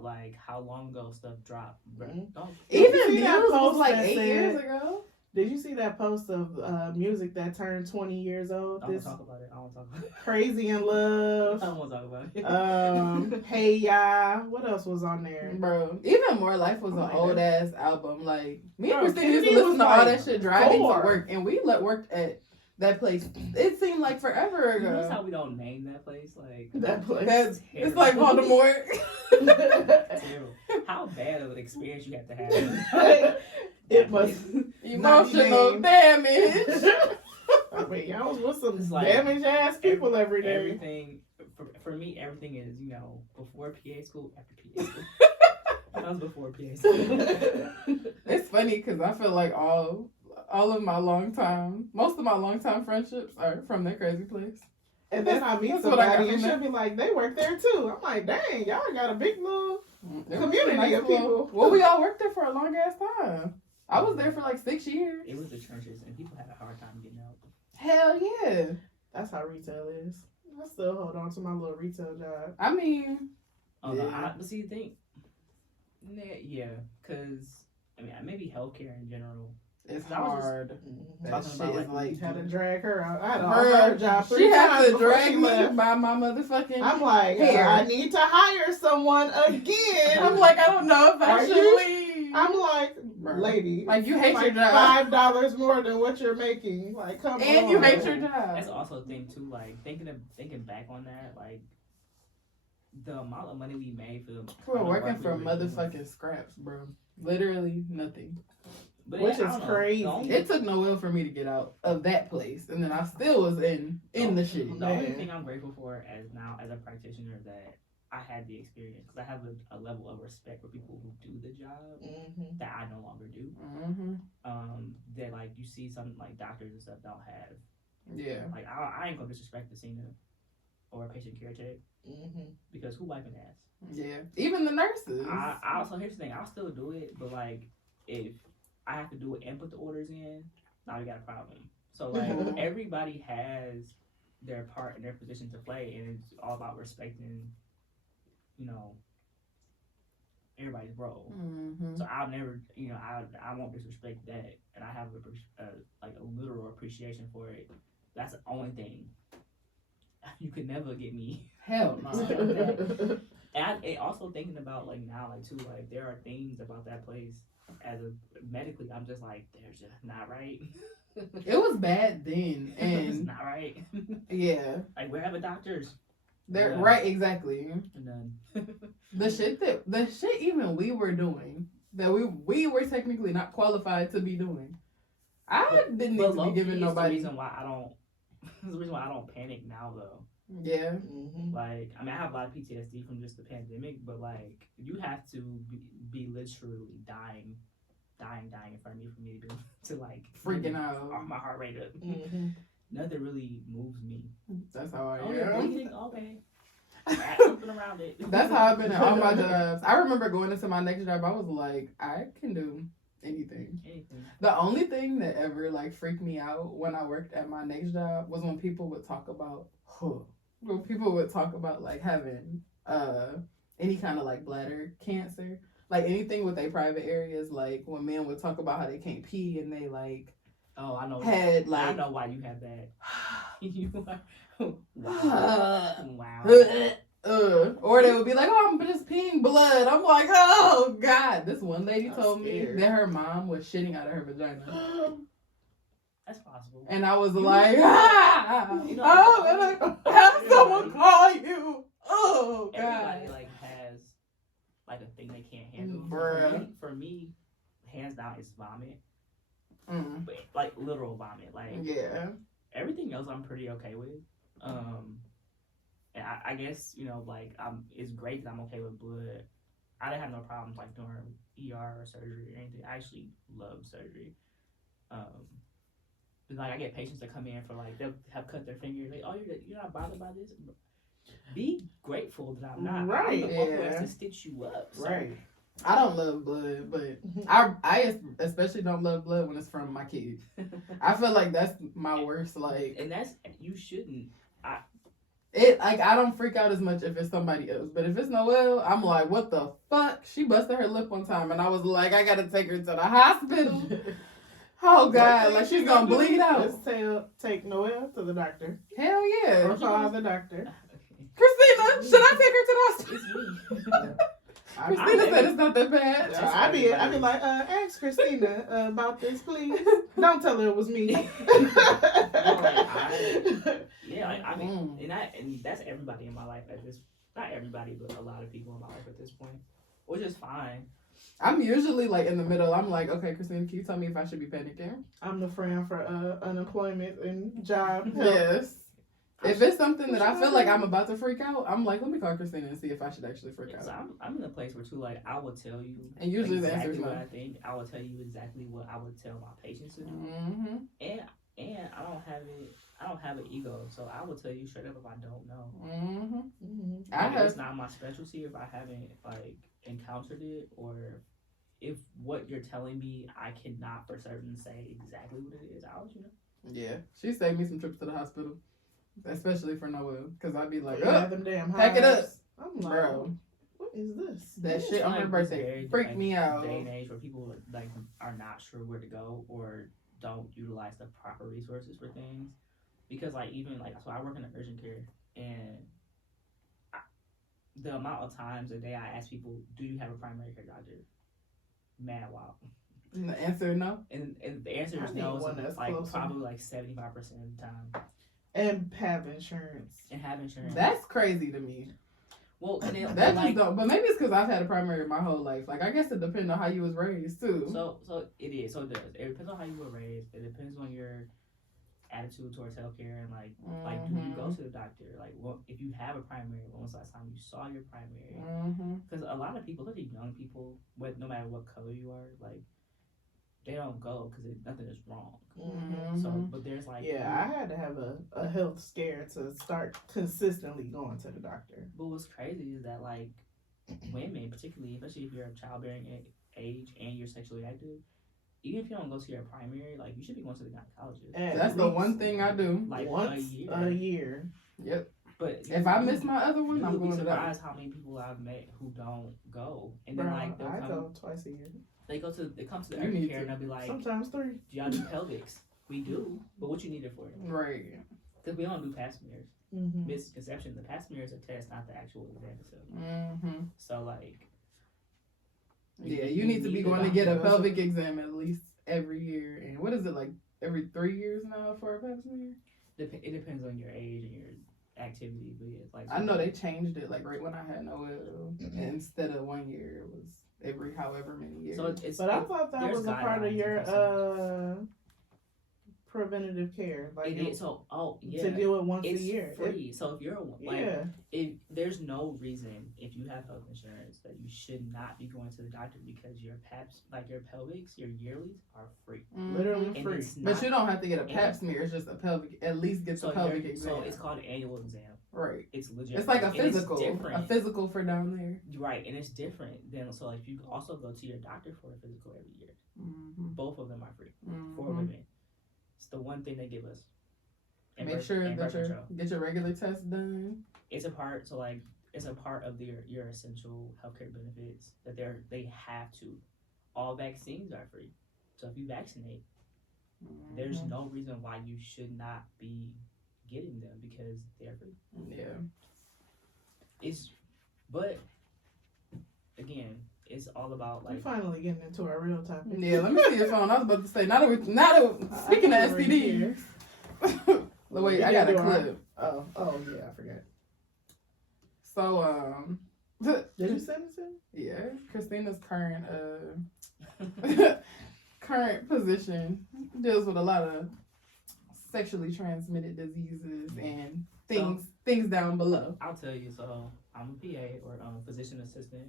like how long ago stuff dropped. Mhm. Don't Even Did you see that Muse was post like that 8 said- years ago. Did you see that post of music that turned 20 years old? I don't This talk about it. I don't talk about it. Crazy in I Love. don't want to talk about it. Hey Ya. What else was on there? Bro, even More Life was Oh an my old ass album. Like, me and Bro, Christina used to Kennedy listen was to all like that shit driving 4. to work, and we worked at that place. It seemed like forever You notice how ago. we don't name that place? Like That place. That's, terrible. it's like Voldemort. Terrible. How bad of an experience you have to have? It was Emotional named. damage. I mean, y'all was with some It's like damaged ass people every day. Everything for me, everything is before PA school, after PA school. That was before PA school. It's funny because I feel like all of most of my longtime friendships are from that crazy place. And then I meet That's what I got somebody and from she'll be like, they work there too. I'm like, dang, y'all got a big little It was community a nice of little- people. Well, we all worked there for a long ass time. I was there for like 6 years. It was the trenches, and people had a hard time getting out. Hell yeah. That's how retail is. I still hold on to my little retail job. I mean, Oh Yeah. no, but see, because maybe healthcare in general. it's I was just- hard. That Talking shit about, is like, like. Had to drag her out. I had to Bruh, offer her a job 3 she had times to before drag she me left. by my motherfucking. I'm like, Hair. I need to hire someone again. I'm like, I don't know if I Are should you? leave. I'm like, Bruh. lady, Like, you hate like your job. $5 more than what you're making. Like, come on. And you hate your That's job. also a thing too. Like thinking back on that, like the amount of money we made for the We're kind of working work for we were doing. motherfucking scraps, bro. Literally nothing. But Which I is don't know. crazy. The only- It took Noel for me to get out of that place, and then I still was in the shit. The only Man. thing I'm grateful for as a practitioner that I had the experience because I have a level of respect for people who do the job Mhm. that I no longer do. Mm-hmm. That like you see some like doctors and stuff don't have. Yeah. Like I ain't gonna disrespect the senior or a patient care tech Mhm. because who wiping ass? Yeah. Even the nurses. I also here's the thing, I'll still do it, but like if I have to do it and put the orders in, now we got a problem. So like Mhm. everybody has their part and their position to play, and it's all about respecting, everybody's role. Mm-hmm. So I'll never, I won't disrespect that, and I have a literal appreciation for it. That's the only thing. You could never get me. Hell no. And also thinking about like now, like too, like there are things about that place medically, I'm just like, they're just not right. It was bad then, It's and not right. yeah, Like where are the doctors? they're Yeah. right exactly. None. The shit even we were doing that we were technically not qualified to be doing. I didn't need to be low-key giving is nobody. The reason why I don't. It's the reason why I don't panic now though. Yeah. Mhm. Like, I have a lot of PTSD from just the pandemic, but like, you have to be literally dying in front of me for me to like Freaking out. off my heart rate up. Mhm. Nothing really moves me. That's how I Oh, you're am. bleeding? Okay. Wrap something around it. That's how I've been at all my jobs. I remember going into my next job, I was like, I can do anything. Anything. The only thing that ever like freaked me out when I worked at my next job was when people would talk about like having any kind of like bladder cancer, like anything with their private areas, like when men would talk about how they can't pee and they like Oh, I know. had I like know why you have that. You are. Wow. or they would be like, oh, I'm just peeing blood. I'm like, oh god. This one lady I'm told me scared. that her mom was shitting out of her vagina. That's possible. And I was You- like, You know, oh, and I have someone call you. Oh, God. Everybody like has like a thing they can't handle. Bruh. For me, hands down, it's vomit. Mm, But, like literal vomit. Like yeah. everything else, I'm pretty okay with. And I guess like it's great that I'm okay with blood. I didn't have no problems like doing ER or surgery or anything. I actually love surgery. But, like I get patients that come in for like they'll have cut their finger. Like, oh, you're not bothered by this? be grateful that I'm not. Right. I'm the one who Yeah. has to stitch you up. So. Right. I don't love blood, but I especially don't love blood when it's from my kid. I feel like that's my worst. Like, And that's, you shouldn't. I don't freak out as much if it's somebody else, but if it's Noelle, I'm like, what the fuck? She busted her lip one time, and I was like, I gotta take her to the hospital. Oh God, like she's gonna bleed out. Let's take Noelle to the doctor. Hell yeah, Or call the doctor. Christina, should I take her to the hospital? It's me. Christina said it's not that bad. That's I'd be everybody. like, ask Christina about this, please. Don't tell her it was me. Yeah, like, I mean, and that's everybody in my life at this. Not everybody, but a lot of people in my life at this point, which is fine. I'm usually like in the middle. I'm like, okay, Christina, can you tell me if I should be panicking? I'm the friend for unemployment and job help. Yes. If it's something that I feel like I'm about to freak out, I'm like, let me call Christina and see if I should actually freak So out. I'm in a place where too, like, I will tell you And usually the answer exactly is what no. I think. I will tell you exactly what I would tell my patients to do, Mm-hmm. and I don't have it. I don't have an ego, so I will tell you straight up if I don't know. Mm-hmm. Mm-hmm. I If it's have. not my specialty, if I haven't like encountered it, or if what you're telling me I cannot for certain say exactly what it is, I'll let you know. Yeah, she saved me some trips to the hospital, especially for Noelle, because I'd be like, Yeah, oh, them damn pack it up, hives. I'm like, bro. what is this? That It's shit on her like birthday this freaked like, me out. Day and age where people like are not sure where to go or don't utilize the proper resources for things, because like even like so I work in the urgent care, and the amount of times a day I ask people, "Do you have a primary care doctor?" Mad wild. And the answer no. And the answer I is need no. one So that's like closer. probably like 75% of the time, And have insurance. and have insurance. That's crazy to me. well, and it, That like just don't. But maybe it's because I've had a primary my whole life. Like I guess it depends on how you was raised too. so it is. So it does. It depends on how you were raised. It depends on your attitude towards healthcare and like do you go to the doctor? Like, well, if you have a primary, when was the last time you saw your primary? Mm-hmm. Because a lot of people, especially young people, no matter what color you are, like they don't go because nothing is wrong. Mm-hmm. So, but there's like Yeah, I had to have a health scare to start consistently going to the doctor. But what's crazy is that like women, particularly, especially if you're of childbearing age and you're sexually active, even if you don't go to your primary, like you should be going to the gynecologist. At That's the least one thing I do. Like once a year. a year. Yep. But If I miss my other one, you I'm would be going to that. surprised how many people I've met who don't go, and then Bro, like they'll I come, go twice a year. they come to the You urgent need care to. and they'll be like, Sometimes 3. "Do y'all do pelvics?" We do, but what you need it for? Right. Because we don't do pap smears. Mm-hmm. Misconception: the pap smear is a test, not the actual exam itself. Mm-hmm. So like, Yeah, you need to be going to get a doctor. pelvic exam at least every year. And what is it, like every 3 years now for a pap smear? it depends on your age and your activity, but yeah, it's like I know they changed it like right when I had Noelle. Instead of 1 year, it was every however many years. So it's But I thought that there's was a part of guidelines your and stuff. preventative care. Like It is so. Oh yeah, to do it once it's a year. free. So if you're like, Yeah. if there's no reason if you have health insurance that you should not be going to the doctor because your paps, like your pelvics, your yearlies are free. Mhm. Literally And free. it's not, But you don't have to get a and- pap smear. It's just a pelvic. At least get the so pelvic you're- exam. So it's called an annual exam. right. It's legit. It's like a and physical. It's different. A physical for down there. Right, and it's different than so like you also go to your doctor for a physical every year. Mm-hmm. Both of them are free for Mm-hmm. women. It's the one thing they give us. And Make birth- sure and that birth control. get your regular test done. It's a part. So like it's a part of your essential healthcare benefits that they have to. All vaccines are free. So if you vaccinate, there's Mhm. no reason why you should not be getting them because they're free. Yeah. But again, it's all about We're like finally getting into our real topic. Yeah, let me see your phone. I was about to say, speaking of STDs. Wait, I got a clip. Oh yeah, I forgot. So, Did you send it to me? yeah, Christina's current current position deals with a lot of sexually transmitted diseases and things down below. I'll tell you. So I'm a PA or physician assistant.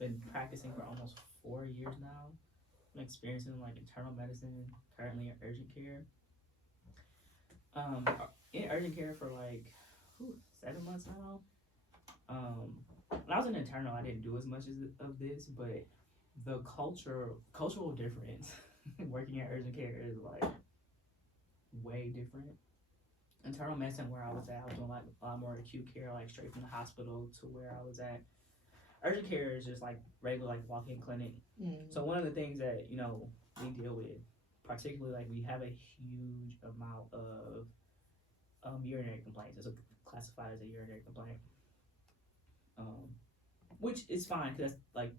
Been practicing for almost 4 years now. I'm experiencing like internal medicine. Currently in urgent care. In urgent care for like 7 months now. When I was an internal, I didn't do as much of this, but the cultural difference working at urgent care is like way different. Internal medicine, where I was at, I was doing like a lot more acute care, like straight from the hospital to where I was at. Urgent care is just like regular, like walk-in clinic. So one of the things that we deal with, particularly like we have a huge amount of urinary complaints. It's classified as a urinary complaint, which is fine because that's like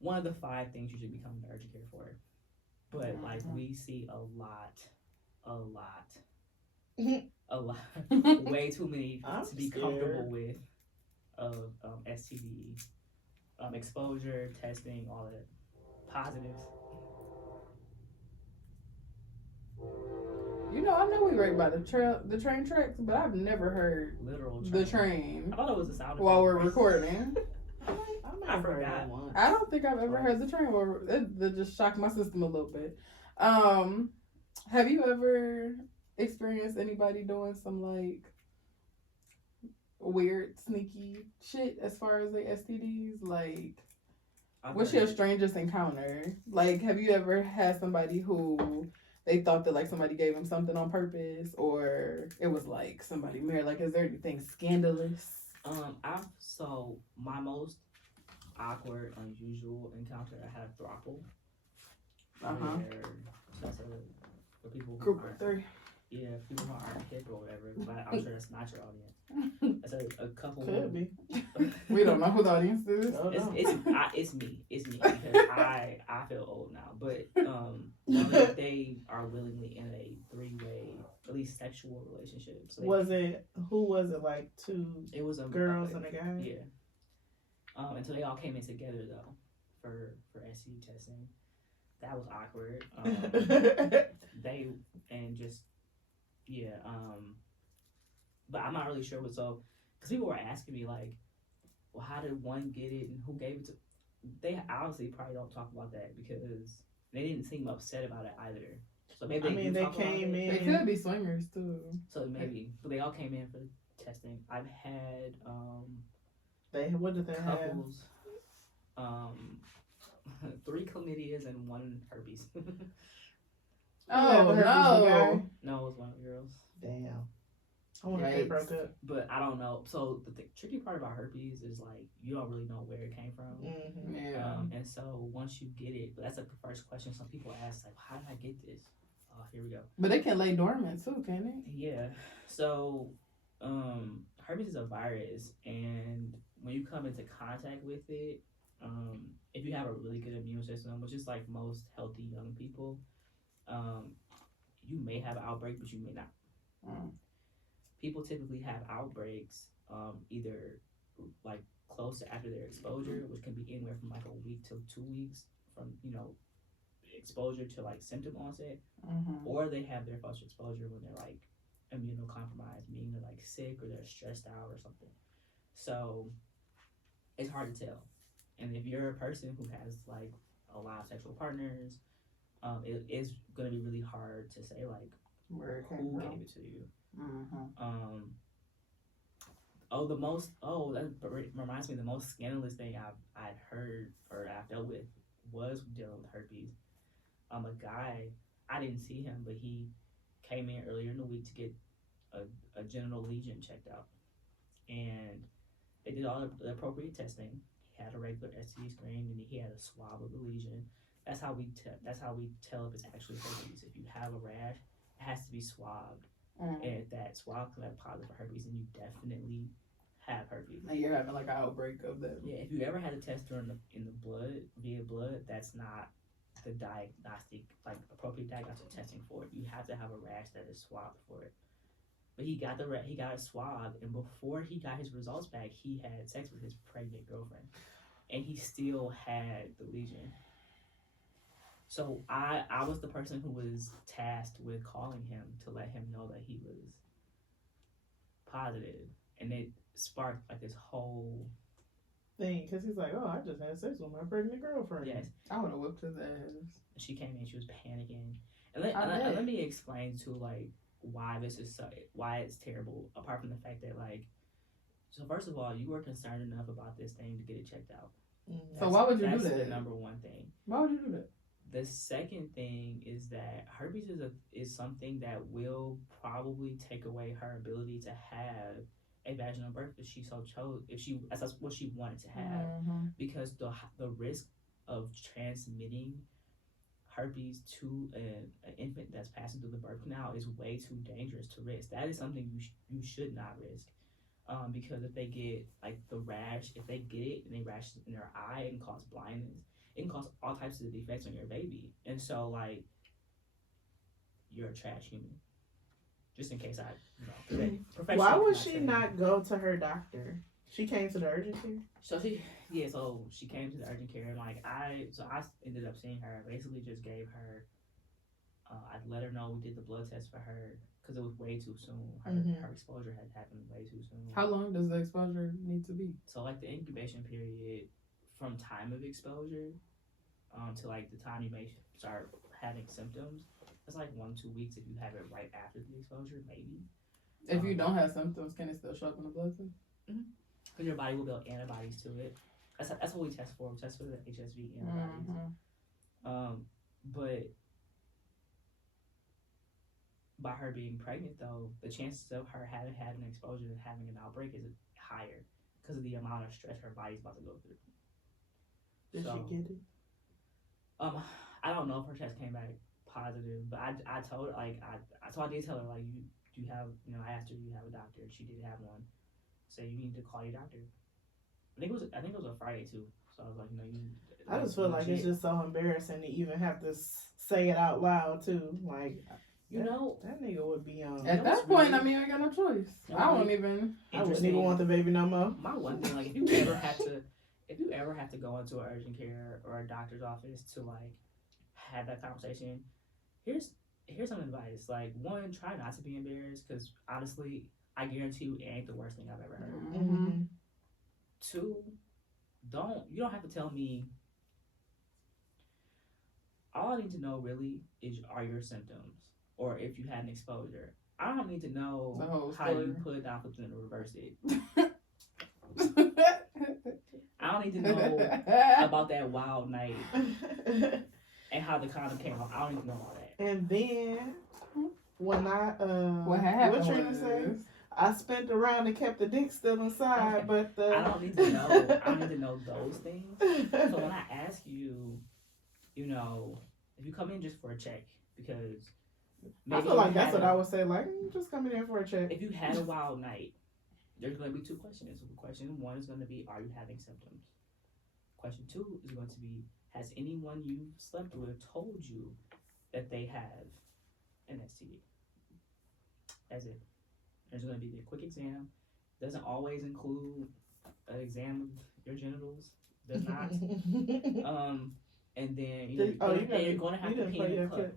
one of the 5 things you should be coming to urgent care for. But like we see a lot, way too many to be comfortable with of STD, exposure, testing, all that positives. I know we right by the train tracks, but I've never heard Literal train. the train I thought it was the sound while we're effect. recording. I forgot. I don't think I've ever heard the train. That just shocked my system a little bit. Have you ever experienced anybody doing some like weird, sneaky shit as far as the STDs? Like, what's your strangest encounter? Like, have you ever had somebody who they thought that like somebody gave them something on purpose, or it was like somebody married? Like, is there anything scandalous? So my most awkward, unusual encounter, I had a throuple. That's for people who Group aren't, 3. yeah, people who aren't hip or whatever. But I'm sure that's not your audience. That's a couple. Could be. We don't know who the audience is. It's me because I feel old now. But normally they are willingly in a 3-way, at least sexual relationship. So who was it? Like 2 it was a girls and a guy. Yeah. Until they all came in together though for STD testing. That was awkward. But I'm not really sure what because people were asking me like, well, how did one get it and who gave it to? They obviously probably don't talk about that because they didn't seem upset about it either. So maybe they came in. They could be swingers too. So maybe, but they all came in for testing. I've had what did they couples, 3 chlamydias and 1 herpes. Oh no! No, it was 1 of the girls. Damn. I wonder if they broke up. But I don't know. So the tricky part about herpes is like you don't really know where it came from. Mm-hmm. Yeah. And so once you get it, that's like the first question some people ask, like, how did I get this? Oh, here we go. But it can lay dormant too, can't it? Yeah. So herpes is a virus, and when you come into contact with it, if you have a really good immune system, which is like most healthy young people, you may have an outbreak, but you may not. People typically have outbreaks either like close to after their exposure, which can be anywhere from like a week to 2 weeks from exposure to like symptom onset, or they have their first exposure when they're like immunocompromised, meaning they're like sick or they're stressed out or something. So it's hard to tell. And if you're a person who has like a lot of sexual partners, it is going to be really hard to say like where it came who from. gave it to you. That reminds me, the most scandalous thing I'd heard or I've dealt with was dealing with herpes. A guy, I didn't see him, but he came in earlier in the week to get a genital lesion checked out, and they did all the appropriate testing. He had a regular STD screen, and he had a swab of the lesion. That's how we tell if it's actually herpes. If you have a rash, it has to be swabbed. And if that swab comes back positive for herpes, then you definitely have herpes. And you're having like an outbreak of that. Yeah, if you ever had a test in the blood, via blood, that's not the diagnostic, like appropriate diagnostic testing for it. You have to have a rash that is swabbed for it. But he got a swab, and before he got his results back, he had sex with his pregnant girlfriend, and he still had the lesion. So I was the person who was tasked with calling him to let him know that he was positive, and it sparked like this whole thing because he's like, oh, I just had sex with my pregnant girlfriend. Yes, I would have whipped his ass. she came in, she was panicking, and let me explain to like why this is why it's terrible. Apart from the fact that like, so first of all, you were concerned enough about this thing to get it checked out. So why would you do That's that? the number one thing. Why would you do that? The second thing is that herpes is something that will probably take away her ability to have a vaginal birth if she so chose, that's what she wanted to have, because the risk of transmitting herpes to an infant that's passing through the birth canal is way too dangerous to risk. That is something you should not risk, because if they get like the rash, if they get it and they rash in their eye, it can cause blindness. It can cause all types of defects on your baby, and so like you're a trash human. Just in case Why would she not go to her doctor? She came to the urgent care. So she came to the urgent care, and like I ended up seeing her. Basically, just gave her. I let her know we did the blood test for her because it was way too soon. Her exposure had happened way too soon. How long does the exposure need to be? So like the incubation period from time of exposure to like the time you may start having symptoms, it's like 1-2 weeks if you have it right after the exposure, maybe. If you don't have symptoms, can it still show up in the blood test? Because your body will build antibodies to it. That's what we test for. We test for the HSV antibodies. But by her being pregnant, though, the chances of her having had an exposure and having an outbreak is higher because of the amount of stress her body's about to go through. Did she get it? I don't know if her test came back positive, but I told her I did tell her like you have, I asked her, do you have a doctor? She did have one. So you need to call your doctor. I think it was a Friday too. So I was like, I just feel like it's just so embarrassing to even have to say it out loud too. Like, that nigga would be on. At that point, I mean, I got no choice. I wouldn't even want the baby no more. My one thing, like, if you ever have to go into an urgent care or a doctor's office to like have that conversation, here's some advice. Like, one, try not to be embarrassed, because honestly, I guarantee you it ain't the worst thing I've ever heard. Two, you don't have to tell me. All I need to know really are your symptoms, or if you had an exposure. I don't need to know how you put down flips and reverse it. I don't need to know about that wild night and how the condom came out. I don't need to know all that. And then when what happened? What Trina said? I spent around and kept the dick still inside, but I don't need to know. I don't need to know those things. So when I ask you, if you come in just for a check, because I feel like that's what I would say. Like, just coming in for a check. If you had a wild night, there's going to be two questions. Question one is going to be, are you having symptoms? Question two is going to be, has anyone you slept with told you that they have an STD? That's it. There's going to be a quick exam. Doesn't always include an exam of your genitals. Does not. And then you're going to have to pee in the cup.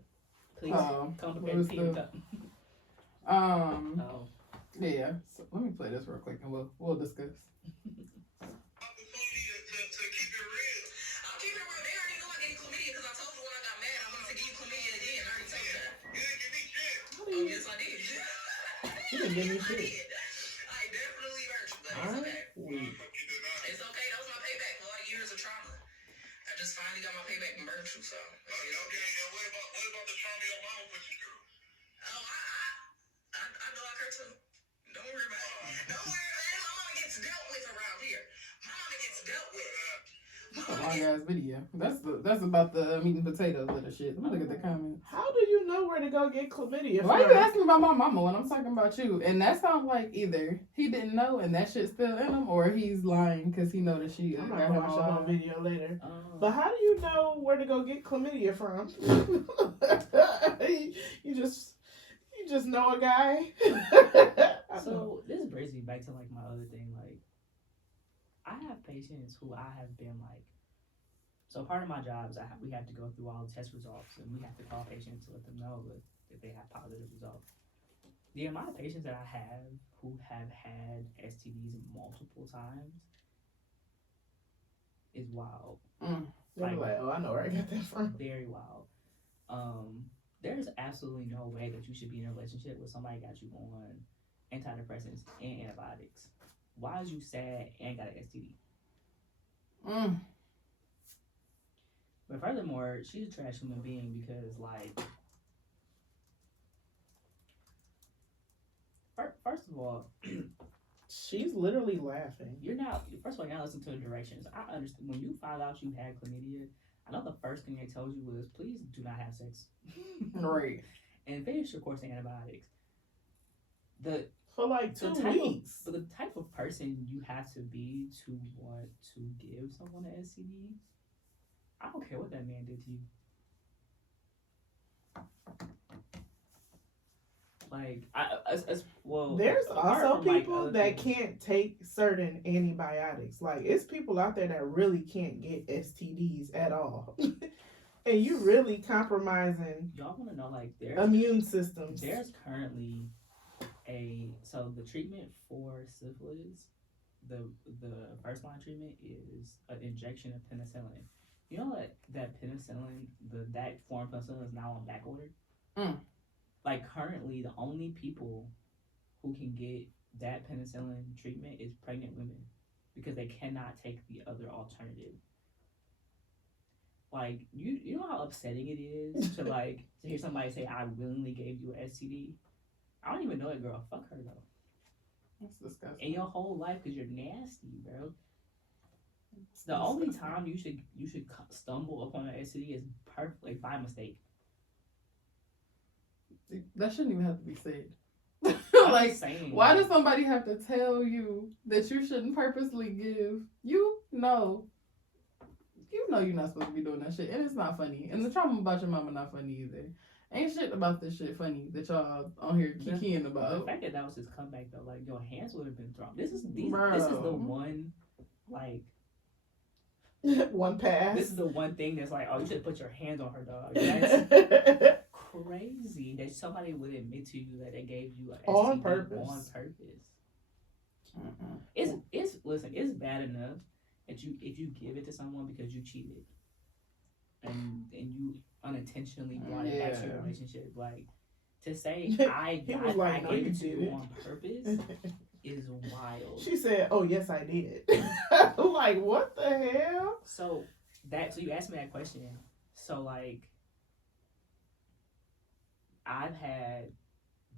Please come prepared to pee in the cup. Yeah. So let me play this real quick and we'll discuss. Yes, I did. You didn't give me shit. I definitely hurt you, but it's okay. It's okay. That was my payback for all the years of trauma. I just finally got my payback from virtue, so. Okay, and what about the trauma your mama put you through? Oh, I go like her too. Don't worry about it. Don't worry about it. My mama gets dealt with around here. My mama gets dealt with. That's a long ass video. That's about the meat and potatoes of the shit. Let me look at the comments. How do you know where to go get chlamydia? Why are you asking about my mama when I'm talking about you? And that sounds like either he didn't know and that shit's still in him, or he's lying because he know that she. I'm not gonna watch the whole video later. But how do you know where to go get chlamydia from? you just know a guy. So this brings me back to like my other thing, like. I have patients who I have been like, so part of my job is we have to go through all the test results and we have to call patients to let them know if they have positive results. The amount of patients that I have who have had STDs multiple times is wild. Like, oh, I know where I got that from. Very wild. there's absolutely no way that you should be in a relationship with somebody got you on antidepressants and antibiotics. Why is you sad and got an STD? But furthermore, she's a trash human being because, like, first of all, she's literally laughing. you're not. First of all, you're not listening to the directions. I understand when you found out you had chlamydia. I know the first thing they told you was, please do not have sex. Right. And finish your course of antibiotics. For like 2 weeks. But the type of person you have to be to want to give someone an STD, I don't care what that man did to you. Like, there's apart also from, like, people other that things. can't take certain antibiotics. Like, it's people out there that really can't get STDs at all. And you really compromising Y'all want to know, like, immune systems. There's currently so the treatment for syphilis, the first line treatment is an injection of penicillin. You know that penicillin, that form of penicillin is now on back order. Like, currently, the only people who can get that penicillin treatment is pregnant women because they cannot take the other alternative. Like, you know how upsetting it is to hear somebody say, I willingly gave you an STD? I don't even know that girl. Fuck her, though. That's disgusting. In your whole life, because you're nasty, bro. The only time you should stumble upon an STD is like by mistake. That shouldn't even have to be said. Like, saying, why does somebody have to tell you that you shouldn't purposely give? You know you're not supposed to be doing that shit, and it's not funny. And the trauma about your mama not funny either. Ain't shit about this shit funny that y'all on here kikiing about. The fact that was his comeback though, like, your hands would have been thrown. This is the one, like, one pass. This is the one thing that's like, oh, you should put your hands on her, dog. That's crazy that somebody would admit to you that they gave you an STD on purpose. It's bad enough that if you give it to someone because you cheated and you unintentionally brought it back to your relationship, like, to say I gave it to you on purpose is wild. She said, "Oh yes, I did." Like, what the hell? So you asked me that question. So, like, I've had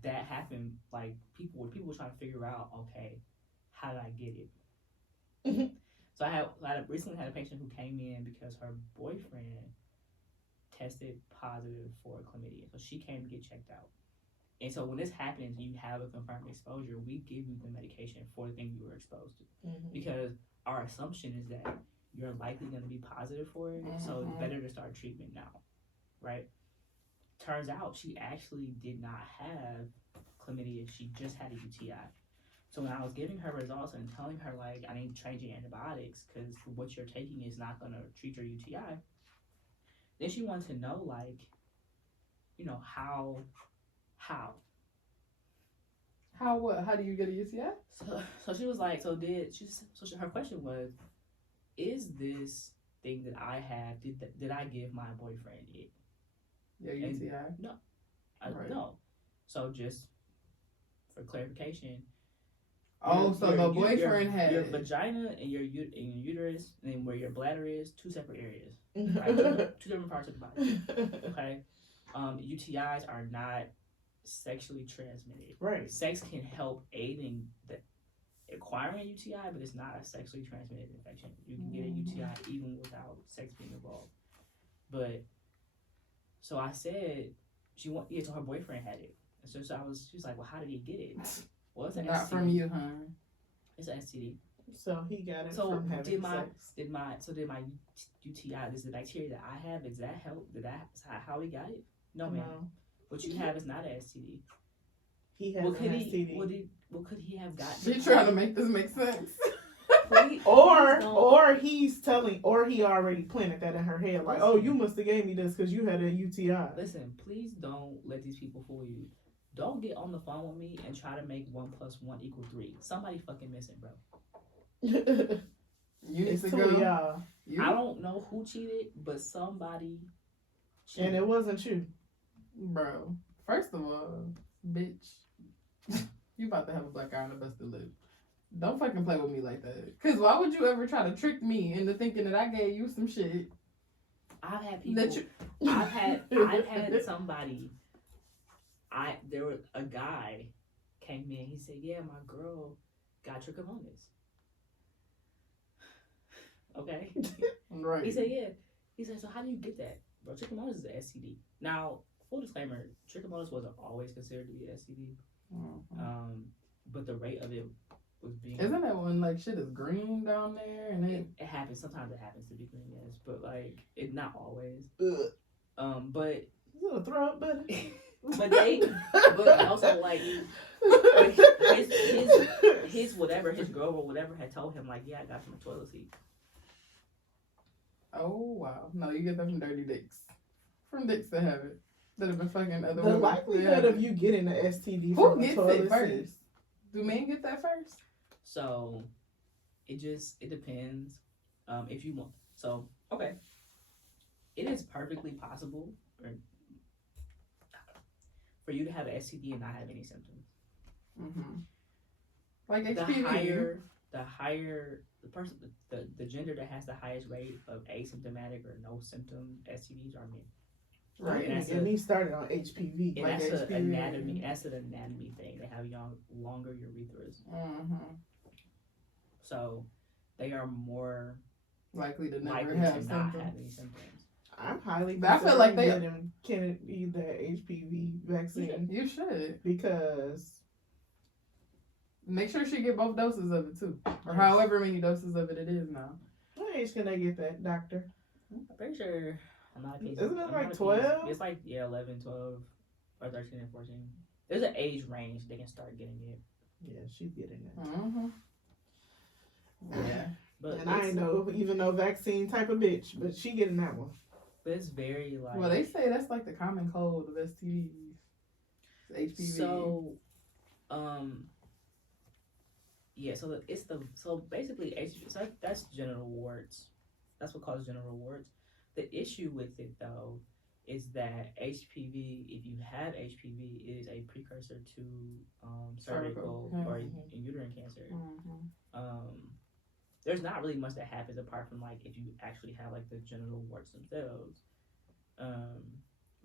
that happen. Like, people trying to figure out, okay, how did I get it? So I recently had a patient who came in because her boyfriend tested positive for chlamydia, so she came to get checked out. And so when this happens and you have a confirmed exposure, we give you the medication for the thing you were exposed to. Because our assumption is that you're likely going to be positive for it, so it's better to start treatment now, right? Turns out she actually did not have chlamydia. She just had a UTI. So when I was giving her results and telling her, like, I need to change your antibiotics because what you're taking is not going to treat your UTI, then she wanted to know, like, you know, how what? How do you get a UTI? So she was like, her question was, is this thing that I have, did I give my boyfriend it? Your UTI? No. No. So just for clarification. So the boyfriend had your vagina and your uterus and where your bladder is, two separate areas. Right? two different parts of the body. Okay. UTIs are not sexually transmitted. Right. Sex can help aid in acquiring a UTI, but it's not a sexually transmitted infection. You can get a UTI even without sex being involved. But so I said so her boyfriend had it. And so she was like, well, how did he get it? Well, it's an not STD. from you, huh? It's an STD. So he got it from having sex. Did my UTI, is the bacteria that I have, is that how he got it? No, ma'am. What you have is not an STD. He has an STD. What could he have gotten? She's trying to make this make sense. Or he already planted that in her head, like, Listen, oh, you must have gave me this because you had a UTI. Listen, please don't let these people fool you. Don't get on the phone with me and try to make 1 + 1 = 3. Somebody fucking missing, bro. It's two of y'all. I don't know who cheated, but somebody cheated. And it wasn't you. Bro, first of all, bitch, you about to have a black eye and a busted lip. Don't fucking play with me like that. Cause why would you ever try to trick me into thinking that I gave you some shit? I've had people. I've had somebody. There was a guy came in. He said, "Yeah, my girl got trichomonas." Okay. Right. He said, "Yeah." He said, "So how do you get that, bro? Trichomonas is an STD." Now, full disclaimer: trichomonas wasn't always considered to be an STD. Mm-hmm. But the rate of it was being. Isn't that when like shit is green down there and it happens. Sometimes it happens to be green, yes, but like it not always. But Is it a throw up button? but also like his whatever, his girl or whatever had told him like, yeah, I got some toilet seat. Oh wow! No, you get that from dirty dicks, from dicks that have it, that have been fucking other The women. likelihood of you getting the STD Who from a gets toilet it seat. first? Do men get that first? So it depends. If you want, so okay, it is perfectly possible for you to have an STD and not have any symptoms. Mm-hmm. Like The HPV. the gender that has the highest rate of asymptomatic or no symptom STDs are men. Right. And he started on HPV. And Like that's HPV. an anatomy thing. They have longer urethras, Mm-hmm. so they are more Likely to never likely have to symptoms. not have any symptoms. I'm highly But I feel like they- getting Kennedy the HPV vaccine You should. because Make sure she get both doses of it too. Or however many doses of it is now. what age can I get that, doctor? I'm pretty sure. I'm not a piece. Isn't it I'm like not a piece. 12? It's like 11, 12, or 13 and 14. There's an age range they can start getting it. Yeah, she's getting it. Mm-hmm. Yeah. But And I ain't even no vaccine type of bitch, but she getting that one. But it's very like. Well, they say that's like the common cold of STDs. It's HPV. So, yeah. So basically HPV. So that's genital warts. That's what causes genital warts. The issue with it though is that HPV, if you have HPV, it is a precursor to cervical or uterine cancer. Mm-hmm. There's not really much that happens apart from like if you actually have like the genital warts themselves.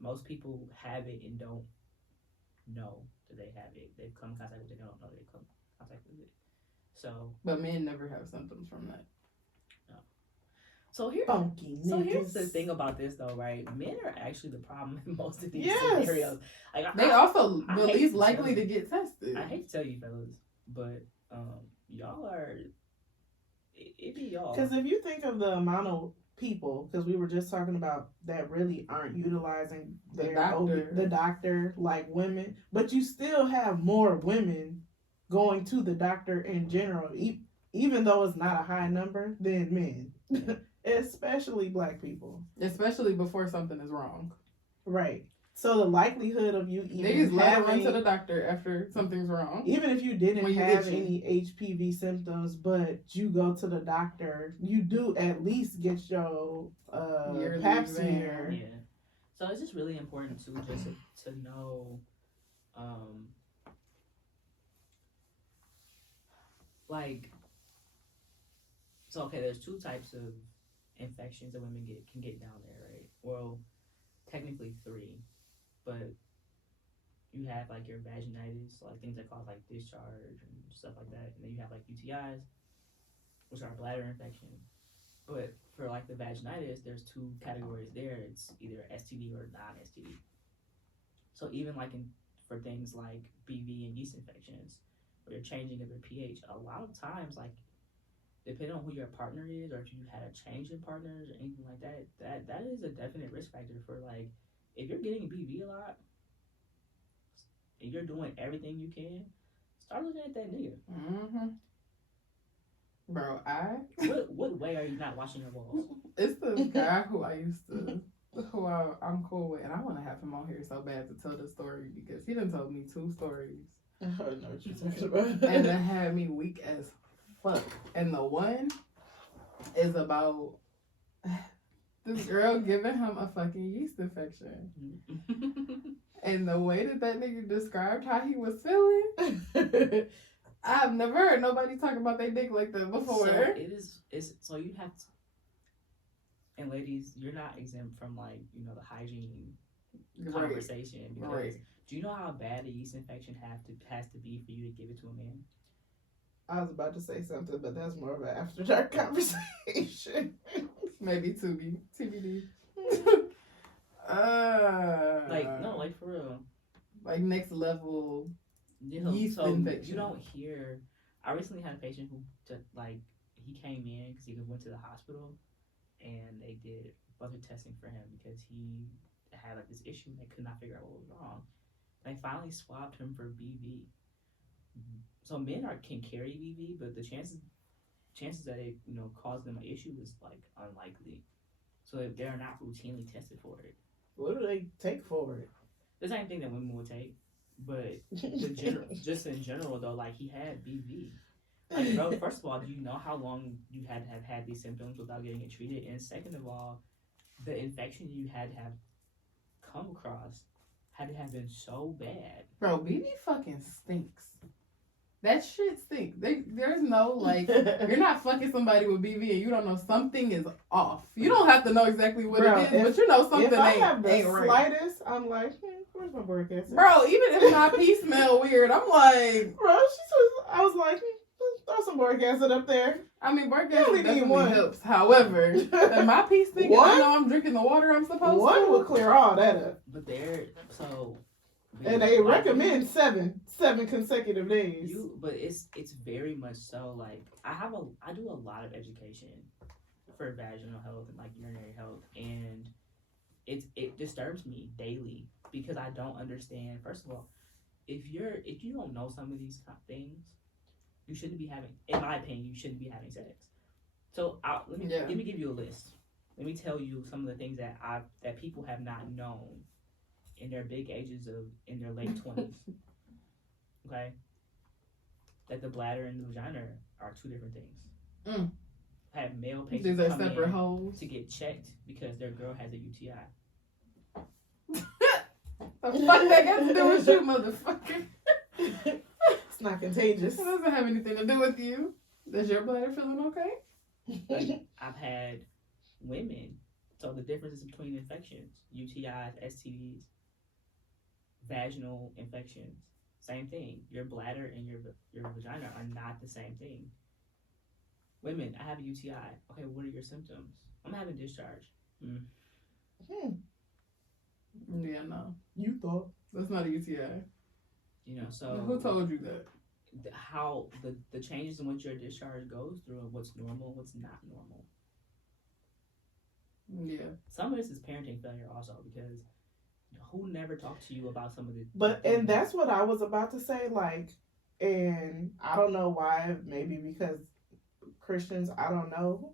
Most people have it and don't know that they have it. They come in contact with it, they don't know they come in contact with it. So, But men never have symptoms from that. no. So here's the thing about this though, right? Men are actually the problem in most of these scenarios. Like, They also I the hate least to likely tell to get tested. I hate to tell you fellas, but y'all are it be y'all. Because if you think of the amount of people, because we were just talking about that really aren't utilizing the doctor like women, but you still have more women going to the doctor in general, even though it's not a high number, than men, especially black people. Especially before something is wrong. Right. So the likelihood of you even Niggas let having, run to the doctor after something's wrong. even if you didn't When you have itching. any HPV symptoms, but you go to the doctor, you do at least get your Yearly pap exam. smear. Yeah. So it's just really important too, just to know, like, so okay, there's two types of infections that women can get down there, right? Well, technically three, but you have like your vaginitis, like things that cause like discharge and stuff like that, and then you have like UTIs, which are bladder infection. But for like the vaginitis, there's two categories there. It's either STD or non-STD. So even like for things like BV and yeast infections, where you're changing of your pH, a lot of times, like depending on who your partner is, or if you had a change in partners or anything like that, that is a definite risk factor for like if you're getting BV a lot and you're doing everything you can, start looking at that nigga. Mm-hmm. Bro, what way are you not washing your balls? It's the guy who I'm cool with, and I want to have him on here so bad to tell the story because he done told me 2 stories. I don't know what you're talking about. And that had me weak as fuck. And the one is about this girl giving him a fucking yeast infection. And the way that nigga described how he was feeling, I've never heard nobody talk about their dick like that before. So you have to, and ladies, you're not exempt from like, you know, the hygiene conversation because do you know how bad a yeast infection has to be for you to give it to a man? I was about to say something, but that's more of an after dark conversation. Maybe TBD. Like for real. Like next level yeast so infection. You don't hear. I recently had a patient who he came in because he went to the hospital and they did a bunch of testing for him because he had like this issue and they could not figure out what was wrong. They finally swabbed him for BV. So men can carry BV, but the chances that it cause them an issue is like unlikely. So they are not routinely tested for it. What do they take for it? The same thing that women would take, but just in general though, like he had BV. Like, bro, first of all, do you know how long you had to have had these symptoms without getting it treated? And second of all, the infection you had to have come across had to have been so bad. Bro, BV fucking stinks. That shit stinks. There's no, like, you're not fucking somebody with BV and you don't know something is off. You don't have to know exactly what it is, but you know something if I ain't, have the ain't right. slightest, I'm like, where's my boric acid? Bro, even if my pee smell weird, I'm like... Bro, I was like, throw some boric acid up there. I mean, boric acid definitely helps. However, if my pee stinks, I know I'm drinking the water I'm supposed to. One will clear all that up. But and they recommend seven consecutive days. But it's very much so like I do a lot of education for vaginal health and like urinary health, and it disturbs me daily because I don't understand. First of all, if you don't know some of these things, you shouldn't be having, in my opinion, you shouldn't be having sex. So let me give you a list. Let me tell you some of the things that people have not known in their big ages in their late 20s. Okay? That the bladder and the vagina are two different things. I have male patients These are come separate in holes to get checked because their girl has a UTI. The fuck that got to do with you, motherfucker? It's not contagious. It doesn't have anything to do with you. Is your bladder feeling okay? Like, I've had women, so the differences between infections, UTIs, STDs, vaginal infections, same thing. Your bladder and your vagina are not the same thing. Women, I have a UTI. Okay, what are your symptoms? I'm having discharge. Yeah, no. You thought. That's not a UTI. So who told you that? How the changes in which your discharge goes through and what's normal, what's not normal. Yeah. Some of this is parenting failure also because who never talked to you about some of the and that's what I was about to say, like, and I don't know why, maybe because Christians, I don't know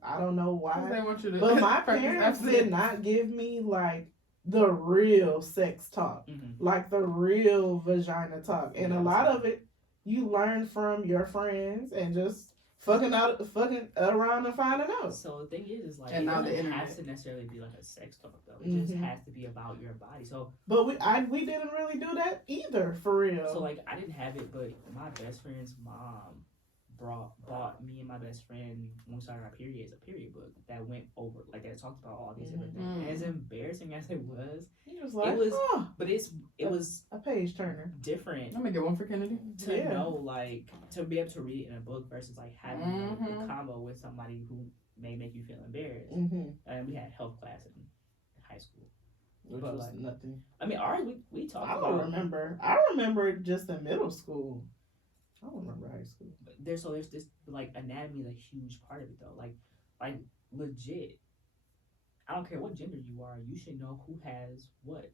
why. They want you to but my parents did not give me like the real sex talk, like the real vagina talk, and a lot of it you learn from your friends and just fucking around and finding out. So the thing is like, and it now doesn't have to necessarily be like a sex talk though. It just has to be about your body. So, but we didn't really do that either, for real. So like, I didn't have it, but my best friend's mom bought me and my best friend when we started our periods a period book that went over like that talked about all these different things. And as embarrassing as it was, but it was a page turner. Different. I'm gonna get one for Kennedy. To know, like, to be able to read it in a book versus like having a combo with somebody who may make you feel embarrassed. And we had health class in high school, which was like nothing. I mean, ours we talked about. I don't remember. I remember just in middle school. I don't remember high school. There's this like anatomy is a huge part of it though. Like legit. I don't care what gender you are, you should know who has what.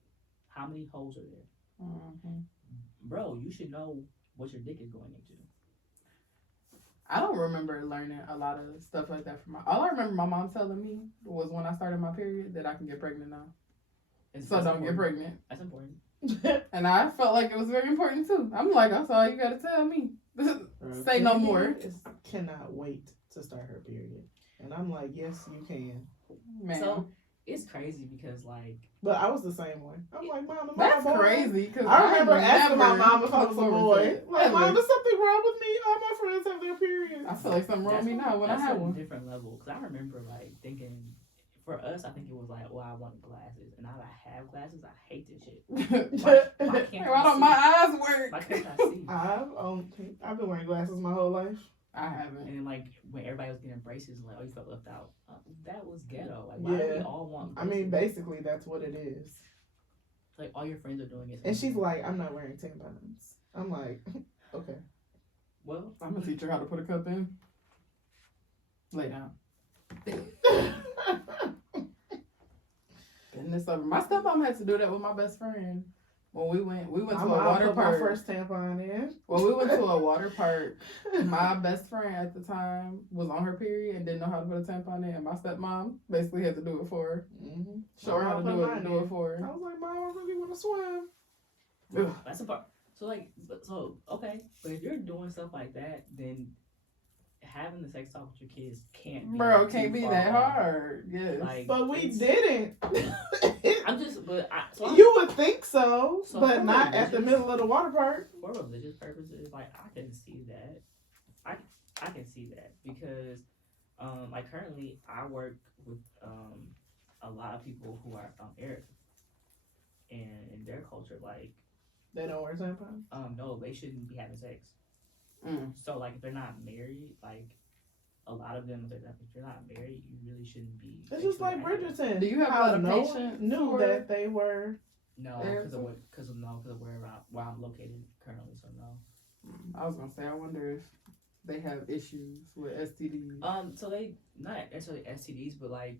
How many holes are there? Bro, you should know what your dick is going into. I don't remember learning a lot of stuff like that from all I remember my mom telling me was when I started my period that I can get pregnant now. So don't get pregnant. That's important. And I felt like it was very important too. I'm like, that's all you gotta tell me. Say no more. Cannot wait to start her period. And I'm like, yes, you can. Man. So it's crazy because like But I was the same way. I'm like, Mom, That's boy? crazy. Cause I remember asking my never mom if I looked was a forward to boy. it. Like, Ever. Mom, there's something wrong with me. All my friends have their periods. I feel like something wrong with me now when I that's had a one. different level. Because I remember like thinking, for us, I think it was like, well, I want glasses, and now that I have glasses, I hate this shit. Why can't Why I don't see? my eyes work? Why can't I see? I've been wearing glasses my whole life. I haven't. And then, like, when everybody was getting braces, like, oh, you felt left out. That was ghetto. Like, why do we all want I braces? mean, basically, that's what it is. Like, all your friends are doing it. And she's like, I'm not wearing tampons. I'm like, okay. well, I'm gonna teach her how to put a cup in. Lay down. Getting this over. My stepmom had to do that with my best friend. When we went to I'm a water put park. my first tampon in. When we went to a water park, my best friend at the time was on her period and didn't know how to put a tampon in. And my stepmom basically had to do it for her. Mm-hmm. Show her how to do it for her. I was like, Mom, I really want to swim. Ugh. that's a part. So, like, okay. But if you're doing stuff like that, then having the sex talk with your kids can't be Bro, too can't be far that off. hard. Yes. Like, But we it's- didn't. I'm just, but You would think so, So but for not at the religious- middle of the water park. for religious purposes, like I can see that. I can see that because, like currently I work with a lot of people who are Arab, and in their culture, like They don't wear tampons. no, they shouldn't be having sex. Mm. So like if they're not married, like a lot of them, if you're not married, you really shouldn't be. It's just like sexually active. Bridgerton. Do you have a How lot of no patience one knew for- that they were. No, Arab because of where I'm located currently. So no. I was gonna say, I wonder if they have issues with STDs. So they not necessarily STDs, but like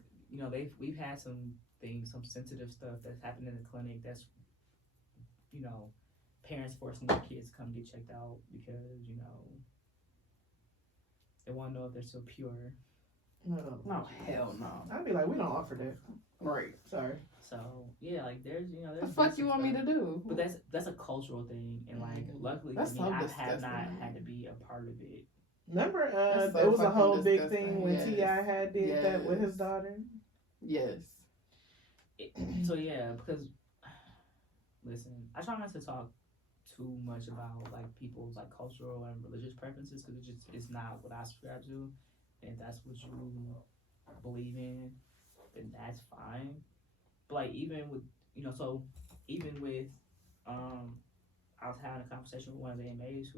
we've had some things, some sensitive stuff that's happened in the clinic. That's parents forcing their kids to come get checked out because they want to know if they're still pure. No, hell no. I'd be like, we don't offer that. Right. Sorry. So yeah, like there's What there's the fuck some you want me stuff. to do? But that's a cultural thing, and like luckily That's for me, so I have disgusting. not had to be a part of it. Remember, That's so there was a fucking whole big disgusting. thing when Yes. T.I. had did that with his Yes. daughter. Yes. So yeah, because listen, I try not to talk too much about like people's like cultural and religious preferences because it's not what I subscribe to, and if that's what you believe in, then that's fine. But like even with I was having a conversation with one of the AMAs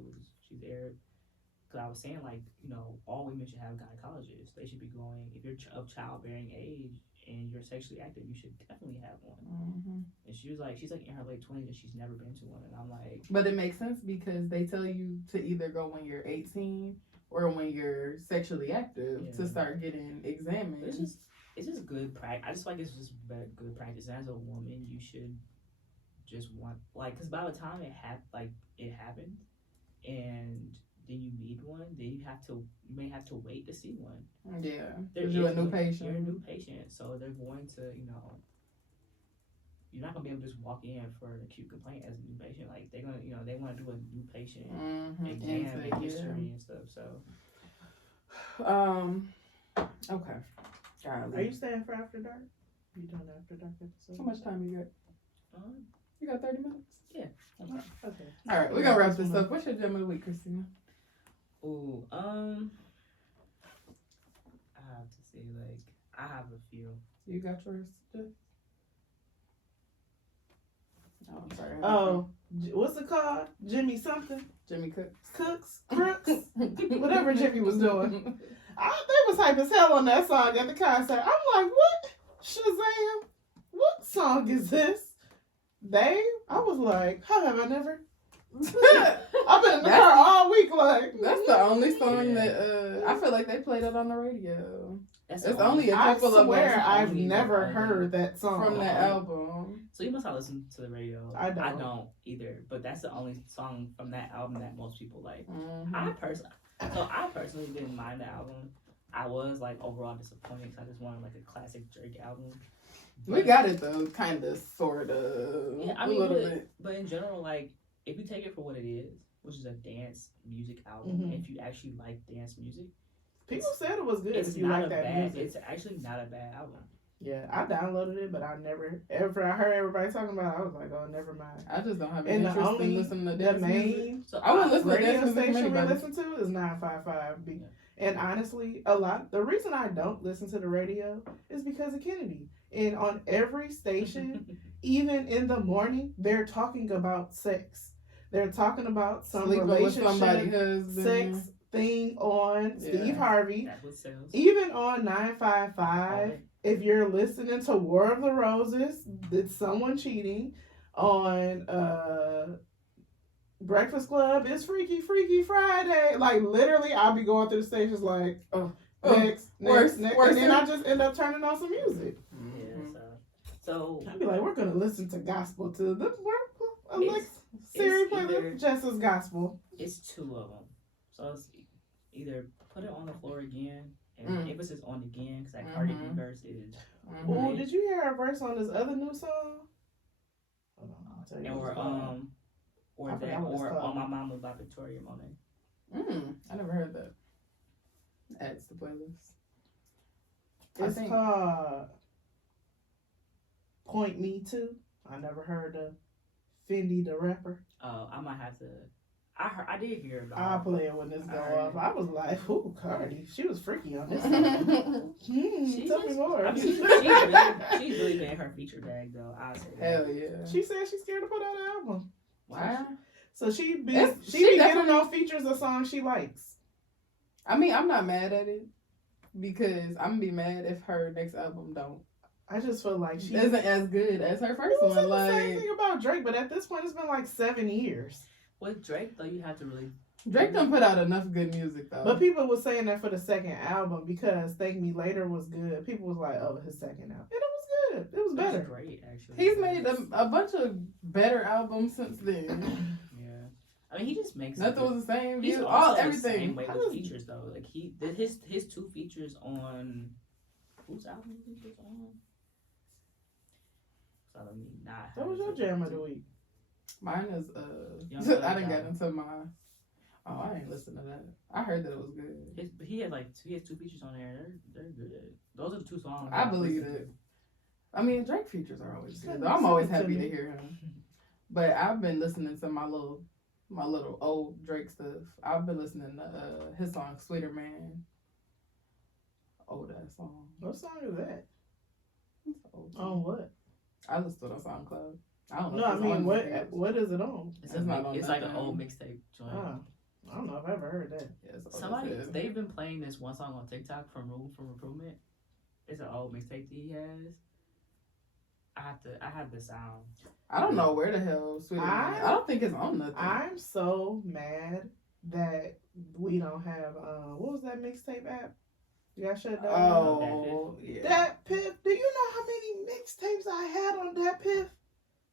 she's Arab, because I was saying like all women should have gynecologists. They should be going if you're of childbearing age and you're sexually active, you should definitely have one. Mm-hmm. And she's like in her late 20s and she's never been to one, and I'm like, But it makes sense because they tell you to either go when you're 18 or when you're sexually active Yeah. to start getting examined. it's just good practice. I just feel like it's just good practice. And as a woman, you should just want because by the time it happened, and then you need one, then you may have to wait to see one. Yeah, There because you're a is new one- patient. You're a new patient, so they're going to you're not gonna be able to just walk in for an acute complaint as a new patient. Like they're gonna they want to do a new patient exam Intake, and history and stuff. So Okay. Are you staying for After Dark? You doing After Dark episode? How much time you got? You got 30 minutes? Okay. All right, we're gonna wrap this up. What's your gem of the week, Christina? ooh, I have to say I have a few. You got yours, Jeff? Oh, I'm sorry. Oh, what's it called? Jimmy something? Jimmy Cook. Cooks? Crooks? Whatever Jimmy was doing. They was hype as hell on that song at the concert. I'm like, what? Shazam? What song is this? I was like, how have I never? I've been in the car all week like. That's the only song Yeah. that I feel like they played it on the radio. That's It's the only a I couple of swear them I've only never the heard that song. from that album. So you must not listen to the radio. I don't. I don't either. But that's the only song from that album that most people like. Mhm. I personally didn't mind the album. I was overall disappointed because I just wanted a classic Drake album. We got it though, kind of, sort of, Yeah, I a mean, little bit. but in general, if you take it for what it is, which is a dance music album, Mhm. if you actually like dance music, People said it was good it's if you not like a that bad. music. It's actually not a bad album. Yeah, I downloaded it, but I never ever. I heard everybody talking about it. I was like, oh, never mind. I just don't have And any the interest only in listening to the dance music. main So I wouldn't listen to radio dance music from station we anybody. listen to is 955. Yeah. And honestly, the reason I don't listen to the radio is because of Kennedy. And on every station, even in the morning, they're talking about sex. They're talking about some Sleeping with somebody's relationship, husband. sex thing on Yeah. Steve Harvey. That's what sells. Even on 955, if you're listening to War of the Roses, it's someone cheating. On Breakfast Club, it's Freaky Freaky Friday. Like literally, I'll be going through the stations like, next, worse, and then worse. I just end up turning on some music. Yeah. So I'd be like, we're gonna listen to gospel to the like It's- Siri it's play either- Jess's gospel. it's two of them. So it's either put it on the floor again, and emphasis on again, because that Cardi B verse is. Oh, did you hear our verse on this other new song? Hold on, I'll tell you. what it's called. Or I that, forgot what it's or called. On My Mama by Victoria Monet. I never heard that. Adds to playlist. I It's think- called Point Me To. I never heard of Fendi the rapper. I might have to. I did hear about. I'll play it when this go Alright. off. I was like, ooh, Cardi. She was freaky on this one. Hell Tell me more. I mean, she's really been in her feature bag though. I'll say that. yeah. She said she's scared to put out an album. Wow. So she be It's- she she be getting definitely- on features of songs she likes. I mean, I'm not mad at it because I'm gonna be mad if her next album don't I just feel like she isn't as good as her first People one. say the same Like thing about Drake, but at this point it's been like 7 years. With Drake though, you have to really. Drake done put out enough good music though. But people was saying that for the second album because Thank Me Later was good. People was like, oh, his second album. And it was good. It was It was better. great actually. He's made a bunch of better albums since then. Yeah. I mean, he just makes. Nothing was the same. He's View, also all the everything. same way How with does- features though. Like his two features on whose album was it on? So let me not. That was your jam of the week. Mine is Young I Thug didn't get album. into my. Oh, I ain't listen to that. I heard that it was good. He had two features on there. They're good. Those are the two songs. I I've believe listened it. I mean, Drake features are always good. Send- I'm always send it happy to to me. hear him. But I've been listening to my little old Drake stuff. I've been listening to his song "Sweeter Man." Old ass song. What song is that? It's an old On song. what? I listened to it on SoundCloud. I don't know. No, if I it's mean, on what anything else. what is it on? It's, It's not on it's like an nothing. old mixtape joint. Oh, I don't know if I ever heard that. Yeah, it's old as Somebody hell. they've been playing this one song on TikTok from Room for Improvement. It's an old mixtape that he has. I have the sound. I don't know where the hell Sweeter Man. I don't think it's on nothing. I'm so mad that we don't have what was that mixtape app? You got shut down. Oh, yeah. That Piff. Do you know how many mixtapes I had on that Piff?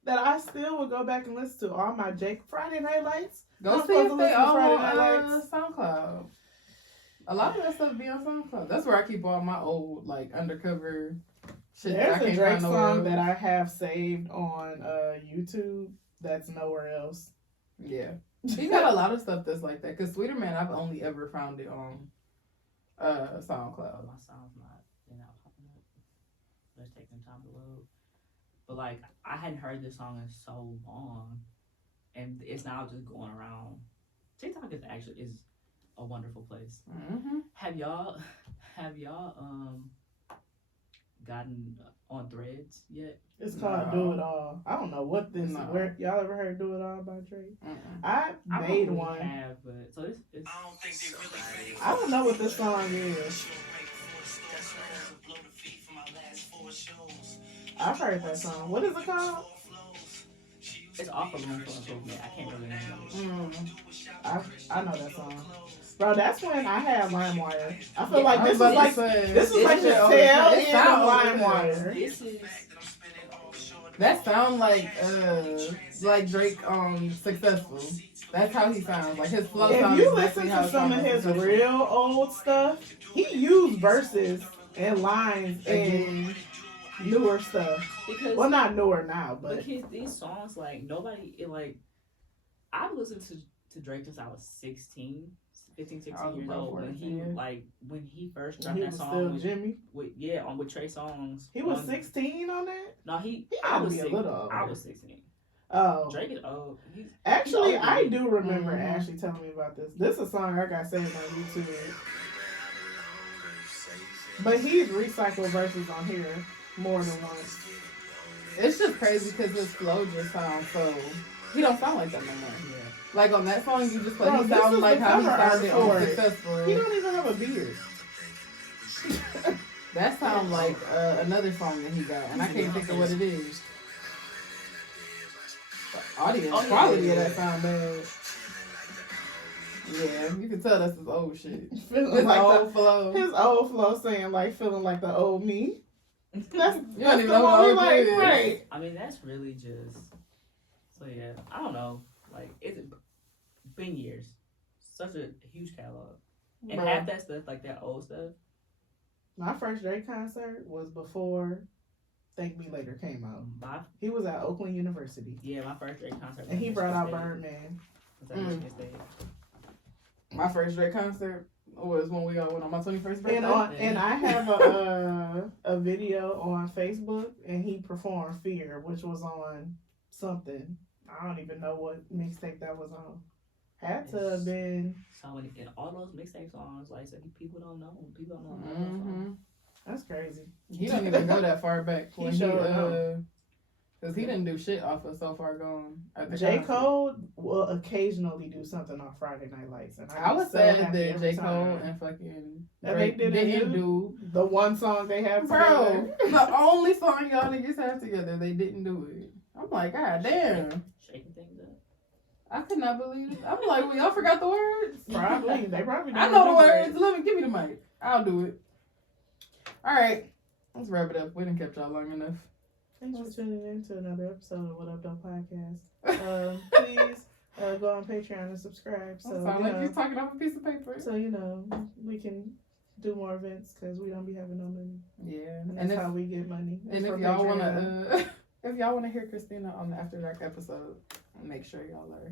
That I still would go back and listen to all my Jake Friday Night Lights. Go I'm see supposed if to they listen to all Friday on Night Lights. SoundCloud. A lot of that stuff be on SoundCloud. That's where I keep all my old like undercover shit. that I There's a can't Drake find nowhere song else. that I have saved on YouTube that's nowhere else. Yeah, he got a lot of stuff that's like that. Cause Sweeter Man, I've only ever found it on SoundCloud. My sound's they're not popping up. Let's take some time to load. But like I hadn't heard this song in so long, and it's now just going around. TikTok is a wonderful place. Mm-hmm. Have y'all gotten on Threads yet? It's called No. Do It All. I don't know what this No. where y'all ever heard Do It All by Drake? Mm-mm. I I made probably one. have, but so it's I don't think they really fake. I don't know what this song is. I've heard that song. What is it called? it's off of Room for Improvement. I can't really remember. I know that song. Bro, that's when I had LimeWire. I feel Yeah, like I this was was about like to say, this was like the shit tail old as end hell. of It sound old as hell. LimeWire. This is That sound like Drake Successful. That's how he sounds. Like his flow If sounds you exactly listen how to it some sounds of on his Successful. real old stuff, he used verses and lines and newer stuff. because Well, not newer now, but because these songs like nobody I've listened to to Drake since I was 15, 16 I was years about old. When 14. when he first He dropped that was song still with, Jimmy. with Trey Songz. He was 16 on that. No, He I had to was be a 6, little older. I was 16. Oh, Drake is old. actually, older than I me. do remember Mhm. Ashley telling me about this. This is a song I got saved on YouTube. But he's recycled verses on here more than once. It's just crazy because his flow just sounds so. He don't sound like that no more. Yeah. Like on that song you just played, Bro, he this sounds is like the how he cover art sounded for on it. Successful. He don't even have a beard. That sounds like another song that he got, and I can't think of what it is. The audio Oh, yeah, quality yeah, of that yeah. sound bad. Yeah, you can tell that's his old shit. Feeling His like old flow. his old flow saying like feeling like the old me. That's You don't even the know one what we old like, is. right? I mean, that's really just. So yeah, I don't know. Like it's been years. Such a huge catalog, and Bro. half that stuff, like that old stuff. My first Drake concert was before Thank Me Later came out. My He was at Oakland University. my first Drake concert. And he was brought out Michigan State. Birdman. Was at Mm. Michigan State. My first Drake concert was when we all went on my 21st birthday. And I have a video on Facebook, and he performed Fear, which was on something. I don't even know what mixtape that was on. Had to have been. So many, and all those mixtape songs, like so people don't know. People don't know. Mm-hmm. That's crazy. He don't even go that far back. He When sure don't. Because he didn't do shit off of So Far Gone. At the J. concert. Cole will occasionally do something on Friday Night Lights, and I was get so sad happy that every J. Cole time. and fucking And Drake they didn't do. the one song they have Bro, together. the only song y'all niggas have together, they didn't do it. I'm like, god damn. Shaking things up. I could not believe it. I'm like, well, y'all forgot the words? Probably. They probably I don't know the do words. that. Let me give me the mic. I'll do it. All right. Let's wrap it up. We done kept y'all long enough. Thanks for tuning in to another episode of What Up Though Podcast. Please go on Patreon and subscribe. So Sound you like know, you're talking off a piece of paper. so we can do more events because we don't be having no money. Yeah. And And that's if, how we get money. and For if y'all Patreon. wanna if y'all wanna hear Christina on the After Dark episode, make sure y'all are